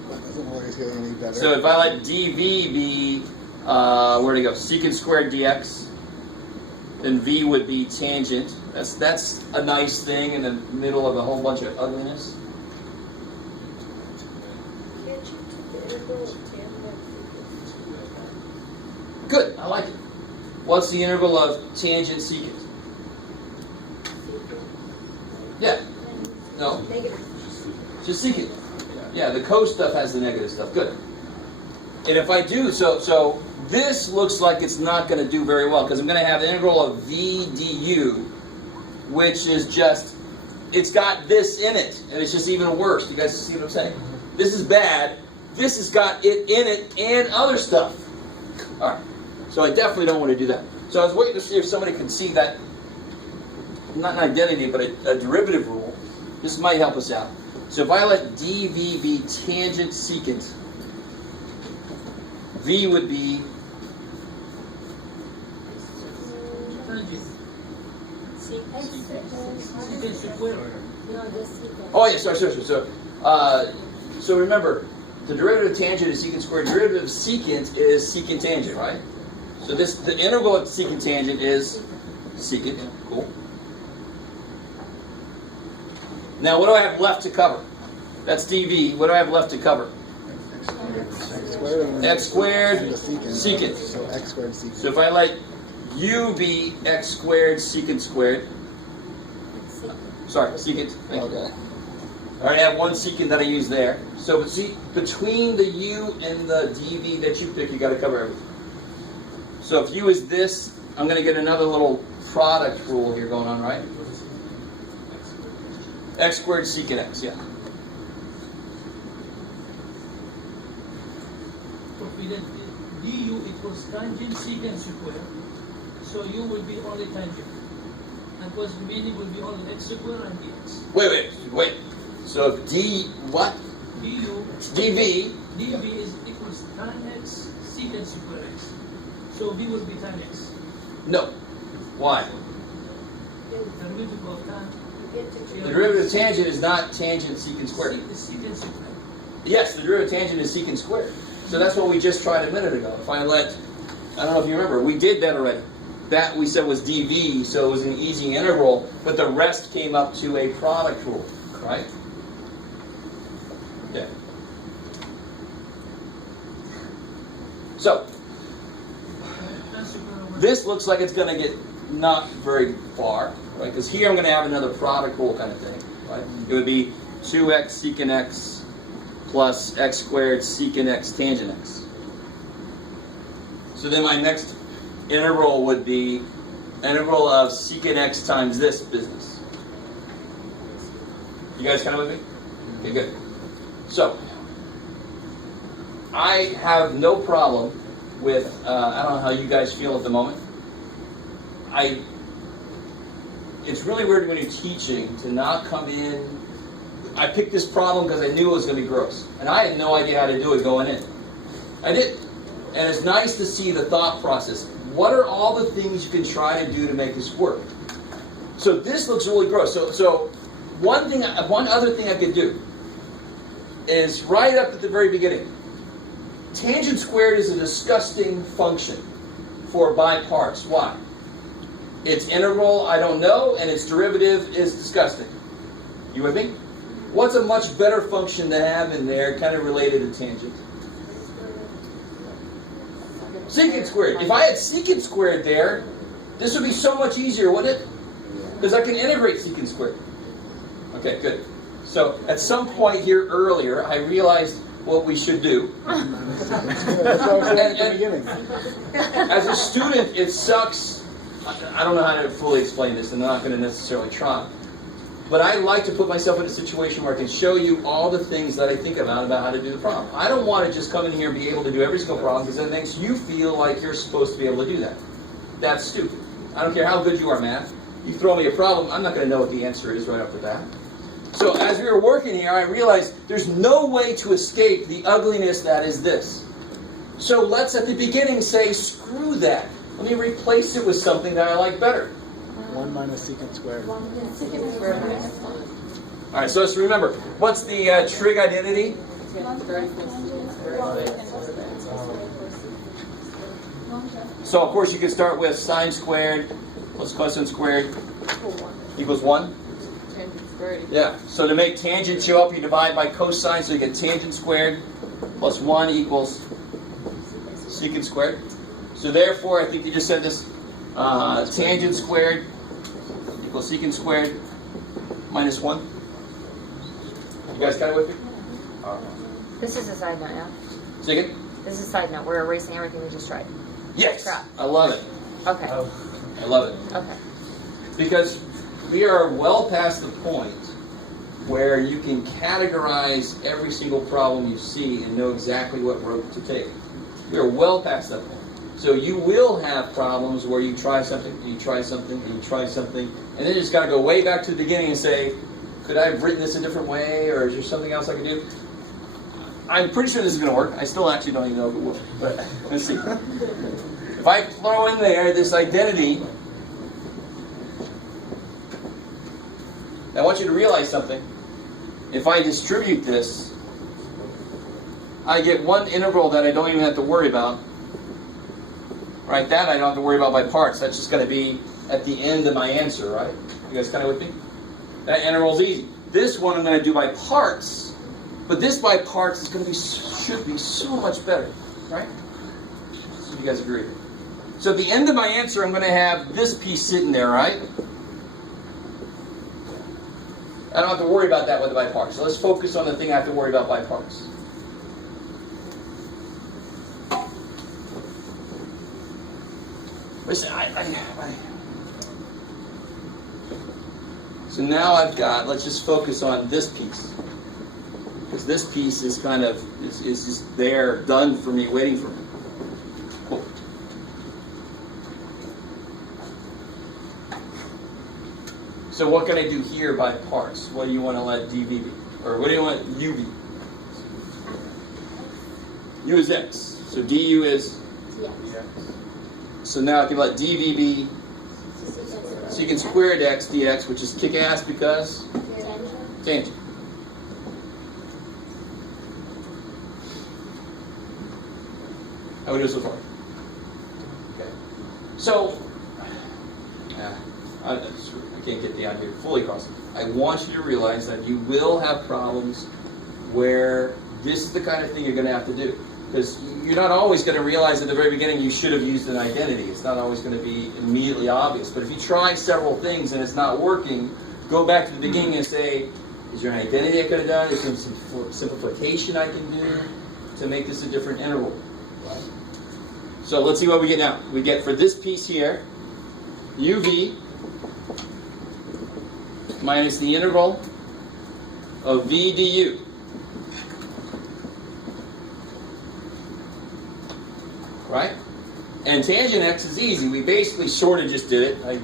Doesn't look like it's getting any better. So if I let dv be, where'd it go? Secant squared dx, then v would be tangent. That's a nice thing in the middle of a whole bunch of ugliness. Can't you take the integral of tangent Good, I like it. What's the integral of tangent secant? Yeah. No. negative? Just secant. Yeah, the cos stuff has the negative stuff. Good. And if I do, so this looks like it's not going to do very well because I'm going to have the integral of v du, which is just, it's got this in it, and it's just even worse. You guys see what I'm saying? This is bad. This has got it in it and other stuff. All right. So I definitely don't want to do that. So I was waiting to see if somebody could see that, not an identity, but a derivative rule. This might help us out. So if I let dv be tangent secant, v would be oh yeah, sorry. So remember, the derivative of tangent is secant squared. Derivative of secant is secant tangent, right? So the integral of secant tangent is secant. Cool. Now what do I have left to cover? That's dv. What do I have left to cover? X squared secant. So x squared secant. So if I let u be x squared secant squared. Sorry, secant. Thank you. Okay. I already have one secant that I use there. So see, between the u and the dv that you pick, you got to cover everything. So if u is this, I'm going to get another little product rule here going on, right? X squared secant x, yeah. du equals tangent secant squared, so u will be only tangent. And because remaining will be only x squared and dx. Wait. So if d, what? du dv, dv is equals tan x secant square x. So v will be tan x. no. Why? The derivative of tan. The derivative of tangent is not tangent secant squared. Secant squared. Yes, the derivative of tangent is secant squared. So that's what we just tried a minute ago. If I let, I don't know if you remember, we did that already. That we said was dv, so it was an easy integral, but the rest came up to a product rule, right? Okay. So, this looks like it's going to get not very far, right? Because here I'm going to have another product rule kind of thing, right? It would be 2x secant x plus x squared secant x tangent x. So then my next integral would be integral of secant x times this business. You guys kind of with me? Okay, good. So, I have no problem with, I don't know how you guys feel at the moment. It's really weird when you're teaching to not come in. I picked this problem because I knew it was going to be gross. And I had no idea how to do it going in. I did. And it's nice to see the thought process. What are all the things you can try to do to make this work? So this looks really gross. So one other thing I could do is right up at the very beginning. Tangent squared is a disgusting function for by parts. Why? Its integral I don't know, and its derivative is disgusting. You with me? What's a much better function to have in there, kind of related to tangent? Secant squared. If I had secant squared there, this would be so much easier, wouldn't it? Because I can integrate secant squared. Okay, good. So at some point here earlier, I realized what we should do. That's what I was saying at the beginning. As a student, it sucks. I don't know how to fully explain this, and I'm not going to necessarily try. But I like to put myself in a situation where I can show you all the things that I think about how to do the problem. I don't want to just come in here and be able to do every single problem because it makes you feel like you're supposed to be able to do that. That's stupid. I don't care how good you are at math. You throw me a problem, I'm not going to know what the answer is right off the bat. So as we were working here, I realized there's no way to escape the ugliness that is this. So let's at the beginning say, screw that. Let me replace it with something that I like better. 1 minus secant squared. Secant squared minus 1. All right, so let's remember, what's the trig identity? So of course you can start with sine squared plus cosine squared equals 1. Tangent squared. Yeah, so to make tangent show up, you divide by cosine, so you get tangent squared plus 1 equals secant squared. So therefore, I think you just said this, tangent squared equals secant squared minus 1. You guys kind of with me? This is a side note, yeah? Say again? This is a side note. We're erasing everything we just tried. Yes! Crap. I love it. Okay. I love it. Okay. Because we are well past the point where you can categorize every single problem you see and know exactly what road to take. We are well past that point. So you will have problems where you try something, and you try something, and you try something, and then you just got to go way back to the beginning and say, could I have written this a different way, or is there something else I could do? I'm pretty sure this is going to work. I still actually don't even know if it will, but let's see. If I throw in there this identity, I want you to realize something. If I distribute this, I get one integral that I don't even have to worry about. Right, that I don't have to worry about by parts. That's just going to be at the end of my answer, right? You guys kind of with me? That integral's easy. This one I'm going to do by parts, but this by parts is going to be should be so much better, right? So you guys agree? So at the end of my answer, I'm going to have this piece sitting there, right? I don't have to worry about that with the by parts. So let's focus on the thing I have to worry about by parts. Listen, so now I've got, let's just focus on this piece. Because this piece is kind of, is just there, done for me, waiting for me. Cool. So what can I do here by parts? What do you want to let dv be? Or what do you want u be? U is x. So du is? Yes. So now I can let dv be secant squared x dx, which is kick-ass because? Tangent. How we do so far? Okay. So, I can't get down here fully across it. I want you to realize that you will have problems where this is the kind of thing you're going to have to do. Because you're not always going to realize at the very beginning you should have used an identity. It's not always going to be immediately obvious. But if you try several things and it's not working, go back to the beginning and say, is there an identity I could have done? Is there some simplification I can do to make this a different interval? Right? So let's see what we get now. We get for this piece here, uv minus the integral of v du. Right? And tangent x is easy. We basically sort of just did it. I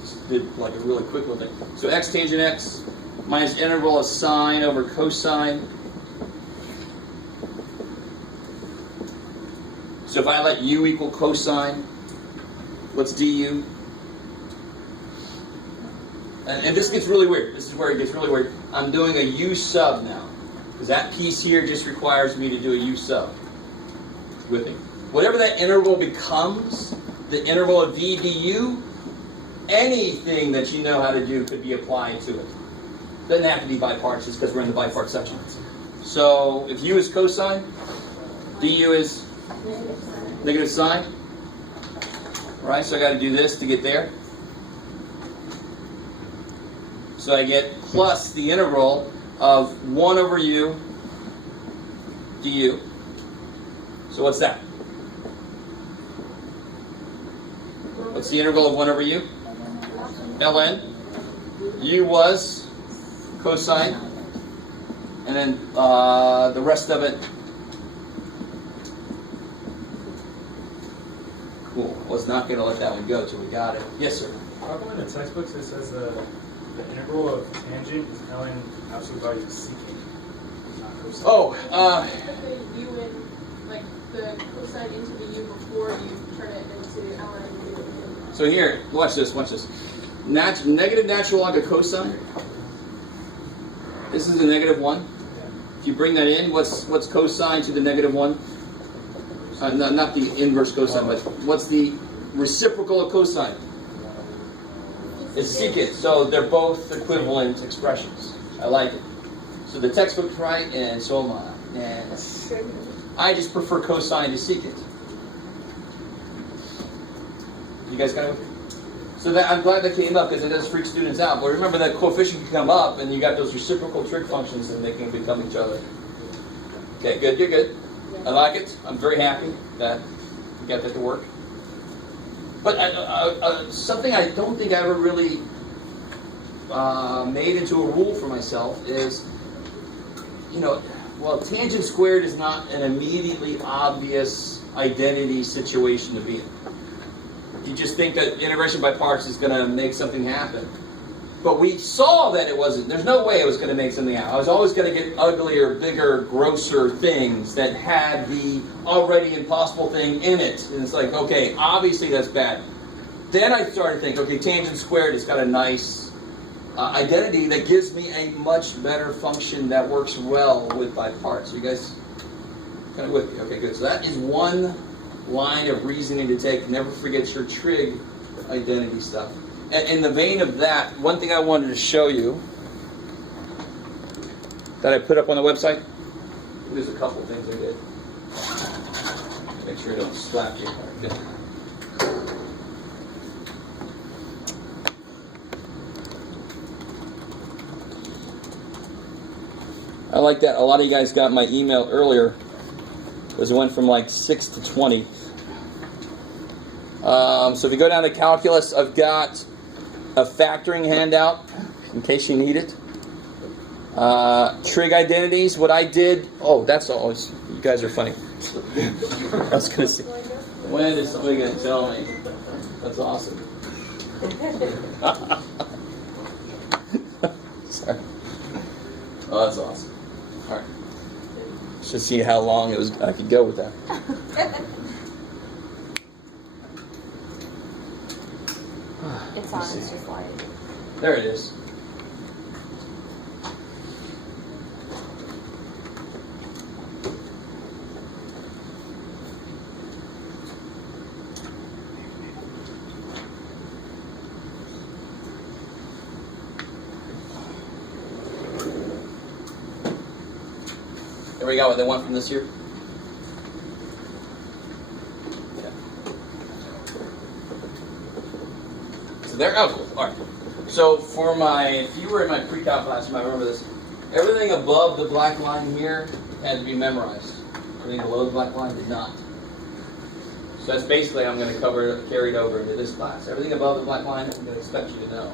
just did like a really quick little thing. So x tangent x minus integral of sine over cosine. So if I let u equal cosine, what's du? And this gets really weird. This is where it gets really weird. I'm doing a u sub now. Because that piece here just requires me to do a u sub. With me? Whatever that interval becomes, the interval of v du, anything that you know how to do could be applied to it. Doesn't have to be by parts, just because we're in the by part section. So if u is cosine, du is negative sine. Right, so I got to do this to get there. So I get plus the integral of 1 over u du. So what's that? What's the integral of 1 over u? ln. U was cosine. And then the rest of it. Cool. I was not going to let that one go till we got it. Yes, sir. How come in the textbooks it says the integral of tangent is ln absolute value of secant, not cosine? Oh, Put the u in, like the cosine into the u before you turn it into ln. so here, watch this, watch this. Negative natural log of cosine. This is the negative 1. If you bring that in, what's cosine to the negative 1? Not the inverse cosine, but what's the reciprocal of cosine? It's secant. So they're both equivalent expressions. I like it. So the textbook's right, and so am I. And I just prefer cosine to secant. You guys kind of? So that, I'm glad that came up because it does freak students out. But remember that coefficient can come up, and you got those reciprocal trig functions, and they can become each other. Okay, good, good, good. I like it. I'm very happy that we got that to work. But something I don't think I ever really made into a rule for myself is, well, tangent squared is not an immediately obvious identity situation to be in. You just think that integration by parts is going to make something happen. But we saw that it wasn't. There's no way it was going to make something happen. I was always going to get uglier, bigger, grosser things that had the already impossible thing in it. And it's like, okay, obviously that's bad. Then I started to think, okay, tangent squared has got a nice identity that gives me a much better function that works well with by parts. So you guys kind of with me? Okay, good. So that is one line of reasoning to take. Never forget your trig identity stuff. And in the vein of that, one thing I wanted to show you that I put up on the website, there's a couple things I did. Make sure I don't slap you. Good. I like that. A lot of you guys got my email earlier. It went from like 6 to 20. So if you go down to calculus, I've got a factoring handout in case you need it. Trig identities. What I did. Oh, that's always. You guys are funny. I was going to say. When is somebody going to tell me? That's awesome. Sorry. Oh, that's awesome. All right. Let's just see how long it was. I could go with that. It's on, it's just like. There it is. There we go. They went from this year. There, oh, cool. All right. So for if you were in my pre-calc class, you might remember this. Everything above the black line here had to be memorized. Everything below the black line did not. So that's basically I'm going to carry it over into this class. Everything above the black line, I'm going to expect you to know.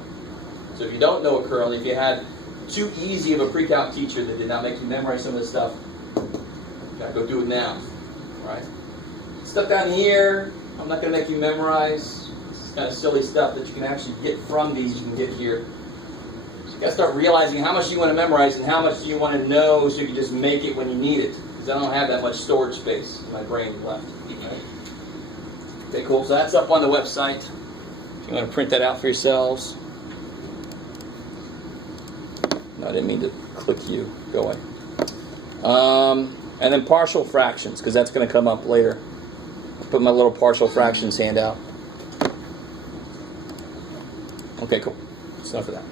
So if you don't know it currently, if you had too easy of a pre-calc teacher that did not make you memorize some of this stuff, you got to go do it now. All right? Stuff down here, I'm not going to make you memorize. Kind of silly stuff that you can actually get from these, you can get here. So you got to start realizing how much you want to memorize and how much you want to know so you can just make it when you need it. Because I don't have that much storage space in my brain left. Right? Okay, cool. So that's up on the website. If you want to print that out for yourselves. No, I didn't mean to click you. Go away. And then partial fractions, because that's going to come up later. I'll put my little partial fractions handout. Okay, cool. That's enough of that.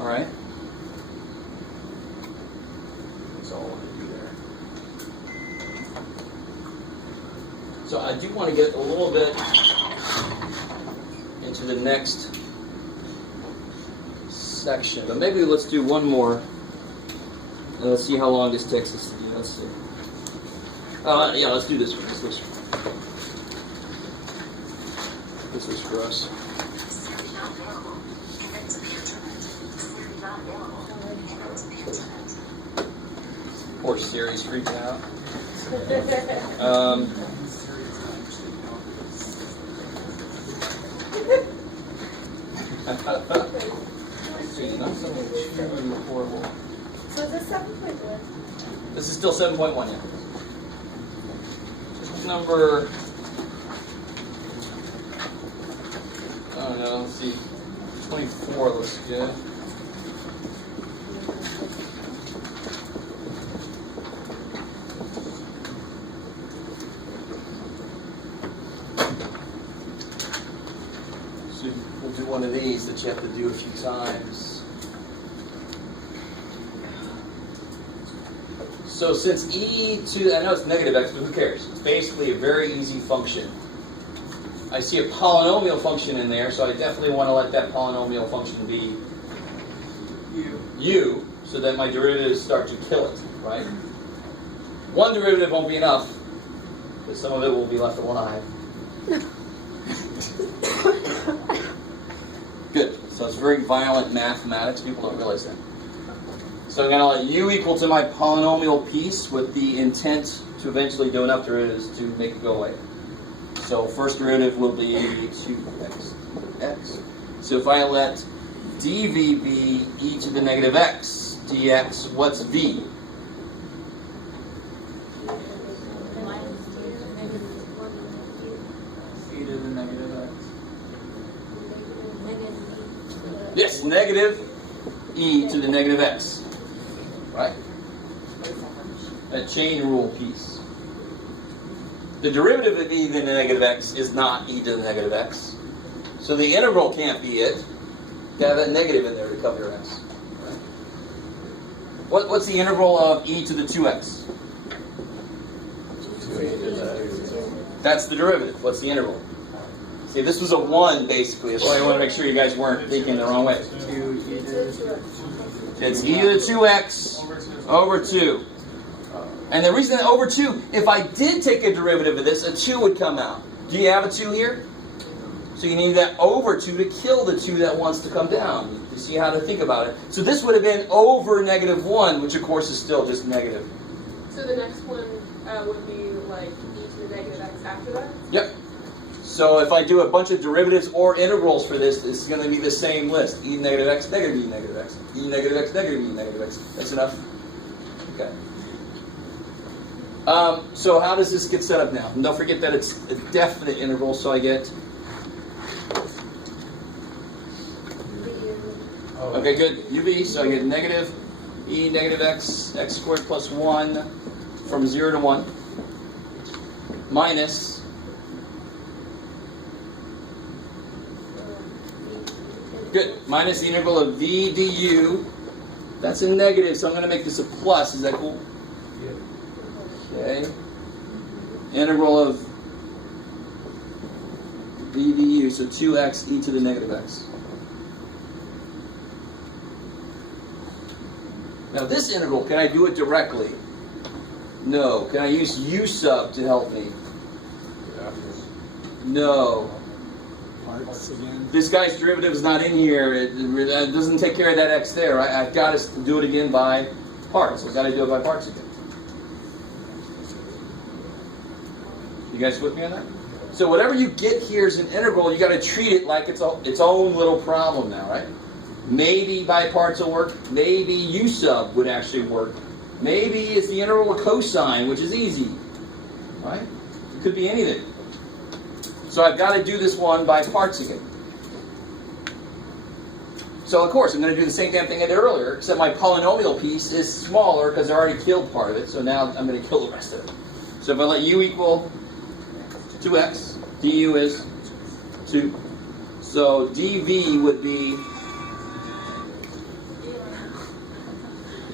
All right. That's all I want to do there. So I do want to get a little bit into the next section, but maybe let's do one more. And let's see how long this takes us to do. Let's see. Yeah, let's do this one. This was gross. Poor Siri's freaking out. She's not so horrible. So is this 7.1? This is still 7.1, yeah. Number. I don't know, let's see. 24 looks good. So we'll do one of these that you have to do a few times. So since e to, I know it's negative x, but who cares? It's basically a very easy function. I see a polynomial function in there, so I definitely want to let that polynomial function be u, so that my derivatives start to kill it, right? One derivative won't be enough, but some of it will be left alive. Good. So it's very violent mathematics. People don't realize that. So I'm going to let u equal to my polynomial piece with the intent to eventually do enough derivatives to make it go away. So first derivative will be 2x. So if I let dv be e to the negative x dx, what's v? E to the negative x. Yes, negative e to the negative x. Right? That chain rule piece. The derivative of e to the negative x is not e to the negative x. So the integral can't be it. To have that negative in there to cover your x. Right? What's the integral of e to the 2x? That's the derivative. What's the integral? See, this was a 1 basically. That's why I want to make sure you guys weren't thinking the wrong way. It's e to the 2x over 2. And the reason that over 2, if I did take a derivative of this, a 2 would come out. Do you have a 2 here? So you need that over 2 to kill the 2 that wants to come down. You see how to think about it. So this would have been over negative 1, which of course is still just negative. So the next one would be like e to the negative x after that? Yep. So if I do a bunch of derivatives or integrals for this, this is going to be the same list. E negative x, negative e negative x. E negative x, negative e negative x. That's enough? Okay. So how does this get set up now? And don't forget that it's a definite integral, so I get... Okay, good. UV, so I get negative e negative x, x squared plus 1 from 0 to 1, minus minus the integral of v du. That's a negative, so I'm going to make this a plus. Is that cool? Okay. Integral of v du, so 2x e to the negative x. Now this integral, can I do it directly? No. Can I use u sub to help me? No. Parts again. This guy's derivative is not in here. It doesn't take care of that x there. I've got to do it again by parts. I've got to do it by parts again. You guys with me on that? So whatever you get here is an integral. You got to treat it like it's its own little problem now, right? Maybe by parts will work. Maybe u sub would actually work. Maybe it's the integral of cosine, which is easy, right? It could be anything. So I've got to do this one by parts again. So of course I'm going to do the same damn thing I did earlier, except my polynomial piece is smaller because I already killed part of it. So now I'm going to kill the rest of it. So if I let u equal 2x, du is 2. So dv would be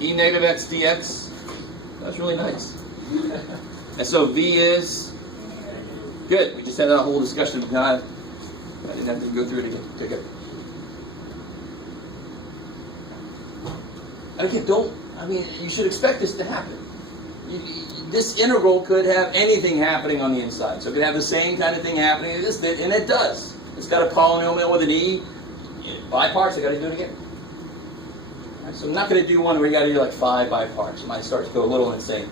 e negative x dx. That's really nice. And so v is good. We just had that whole discussion. I didn't have to go through it again. Okay, good. And again, you should expect this to happen. This integral could have anything happening on the inside. So it could have the same kind of thing happening in this, and it does. It's got a polynomial with an e. By parts, I got to do it again. Right, so I'm not going to do one where you got to do like 5 by parts. It might start to go a little insane.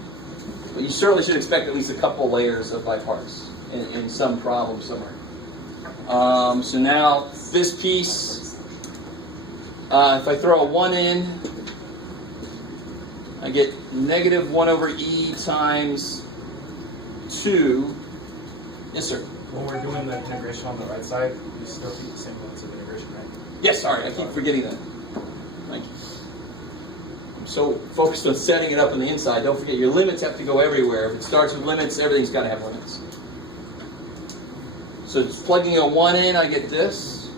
But you certainly should expect at least a couple layers of by parts in some problem somewhere. So now this piece, if I throw a 1 in, I get negative 1 over e times 2. Yes, sir? When we're doing the integration on the right side, we still keep the same limits of integration, right? Yes, sorry, I keep forgetting that. Thank you. I'm so focused on setting it up on the inside. Don't forget, your limits have to go everywhere. If it starts with limits, everything's got to have limits. So just plugging a 1 in, I get this.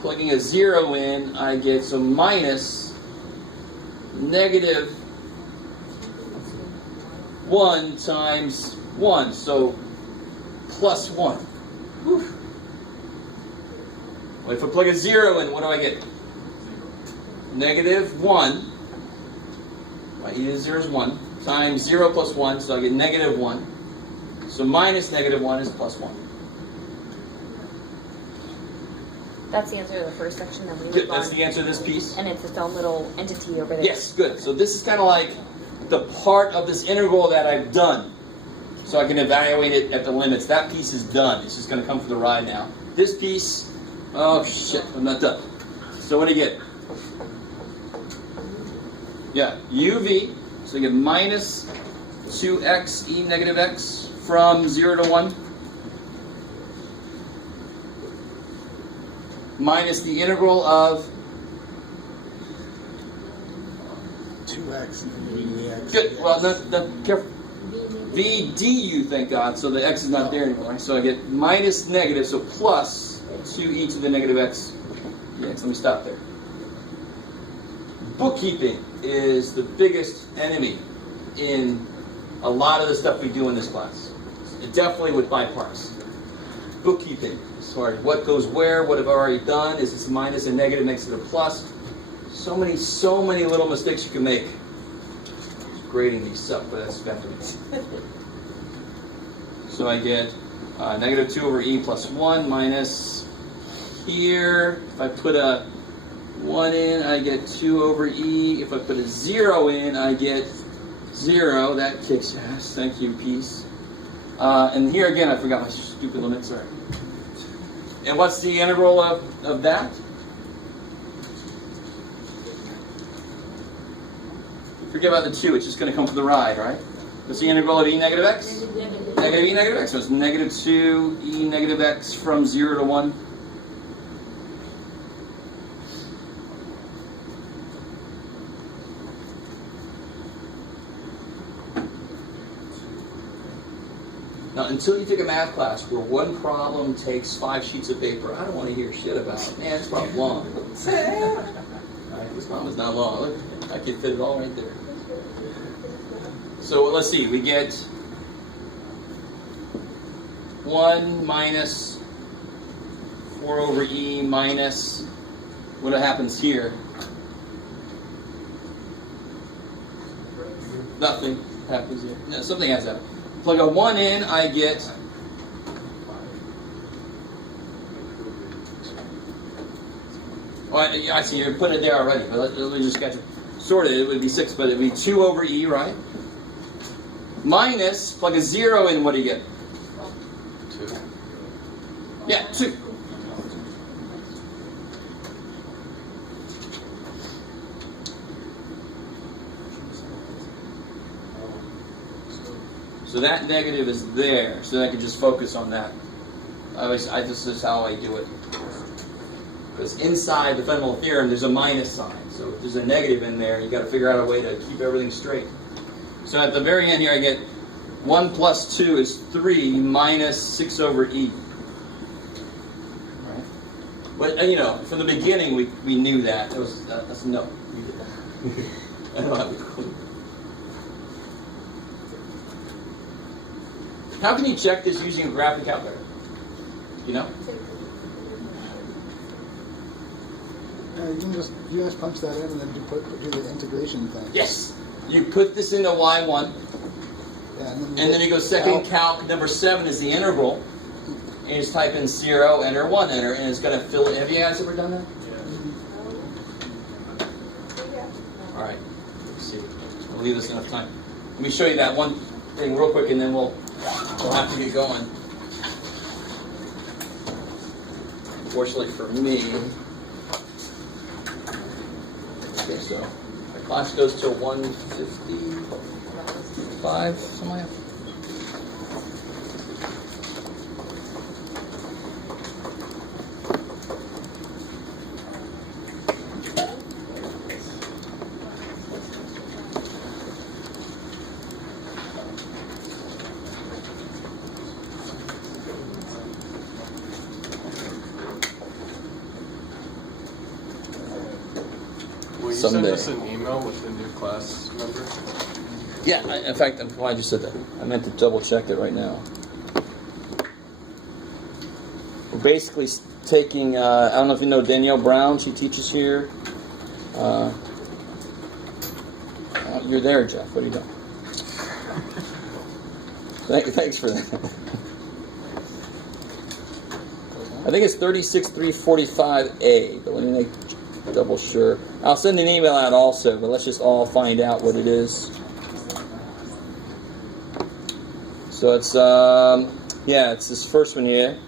Plugging a 0 in, I get some minus negative 1 times 1. So plus 1. Whew. Well, if I plug a 0 in, what do I get? Negative 1. My e to the 0 is 1. Times 0 plus 1, so I get negative 1. So minus negative 1 is plus 1. That's the answer to the first section that we Good, that's the answer to this piece. And it's its own little entity over there. Yes, good. So this is kind of like the part of this integral that I've done. So I can evaluate it at the limits. That piece is done. It's just going to come for the ride now. This piece, oh shit, I'm not done. So what do you get? Yeah, uv, so you get minus 2x e negative x from 0 to 1. Minus the integral of 2x and x. good. Well, not careful. V du, thank God. So the x is not there anymore. So I get minus negative, so plus 2e to the negative x. Let me stop there. Bookkeeping is the biggest enemy in a lot of the stuff we do in this class. Definitely with by parts. Bookkeeping. As far as what goes where, what I've already done, is this minus and negative makes it a plus. So many little mistakes you can make grading these up, but that's better. So I get negative 2 over e plus 1 minus here. If I put a 1 in, I get 2 over e. If I put a 0 in, I get 0. That kicks ass. Thank you, peace. And here again, I forgot my stupid limit. Sorry. And what's the integral of that? Forget about the 2. It's just going to come from the ride, right? What's the integral of e negative x? Negative e negative x. So it's negative 2 e negative x from 0 to 1. Now, until you take a math class where one problem takes 5 sheets of paper, I don't want to hear shit about it. Man, this problem's long. Alright, this problem is not long. Look, I can fit it all right there. So let's see, we get 1 minus 4 over e minus what happens here? Nothing happens here. No, something has happened. Plug a 1 in, I get I see you're putting it there already, but let me just get it sorted. It would be 6, but it would be 2 over e, right? Minus, plug a 0 in, what do you get? 2. Yeah, 2. So that negative is there, so I can just focus on that. This is how I do it. Because inside the fundamental theorem, there's a minus sign. So if there's a negative in there, you've got to figure out a way to keep everything straight. So at the very end here, I get 1 plus 2 is 3 minus 6 over e. Right? But, from the beginning, we knew that. That's no. We did that. I don't have a clue. How can you check this using a graphic calculator? You know? You just punch that in and then do the integration thing. Yes. You put this into y1, Yeah, and then you go second calc. Number 7 is the integral, and you just type in 0, enter 1, enter, and it's going to fill it. Have you guys ever done that? Yeah. All right. Let's see. We'll leave this enough time. Let me show you that one thing real quick, and then we'll have to get going. Unfortunately for me. Okay, so my class goes till 1:55, something like that. Will you Someday. send us an email with the new class number? Yeah, in fact, I'm glad you said that. I meant to double check it right now. We're basically taking, I don't know if you know Danielle Brown, she teaches here. You're there, Jeff. What are you doing? Thanks for that. I think it's 36345A, but let me make double sure. I'll send an email out also, but let's just all find out what it is. So it's yeah, it's this first one here.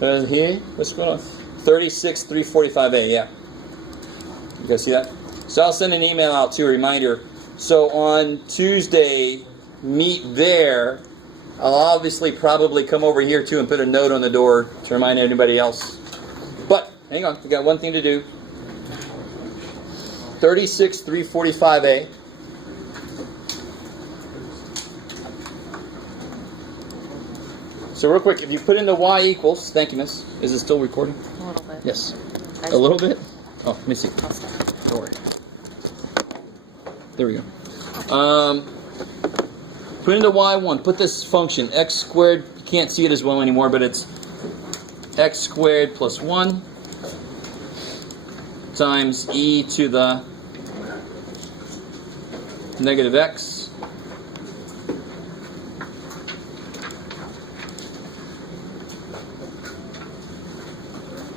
Here, what's going on? 36345A. Yeah. You guys see that? So I'll send an email out too, a reminder. So on Tuesday, meet there. I'll obviously probably come over here too and put a note on the door to remind anybody else. But hang on, we got one thing to do. 36345A. So real quick, if you put in the y equals, thank you, miss. Is it still recording? A little bit. Yes. A little bit? Oh, let me see. I'll stop. Don't worry. There we go. Put in the y1. Put this function, x squared. You can't see it as well anymore, but it's x squared plus 1 times e to the negative x.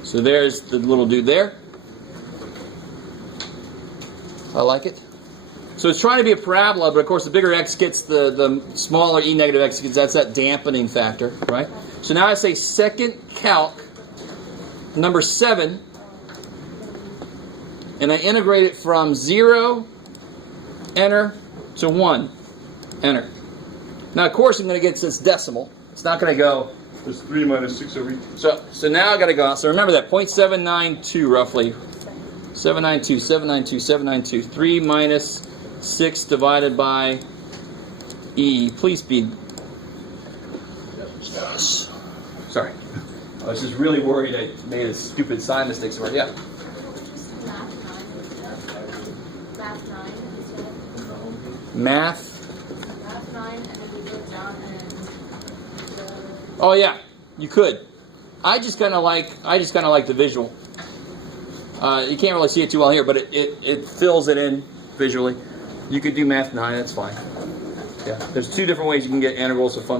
So there's the little dude there. I like it. So it's trying to be a parabola, but of course the bigger x gets, the smaller e negative x gets. That's that dampening factor, right? So now I say second calc, number 7, and I integrate it from 0, enter, to 1, enter. Now of course I'm going to get this decimal. It's not going to go, there's 3 minus 6 over here. So now I got to go out. So remember that, 0.792 roughly. 792, 792, 792. 3 minus 6 divided by e. Please be. Yes. Sorry. I was just really worried I made a stupid sign mistake somewhere. Yeah. Math. Oh yeah, you could. I just kind of like the visual. You can't really see it too well here, but it fills it in visually. You could do math 9. That's fine. Yeah. There's 2 different ways you can get integrals of functions.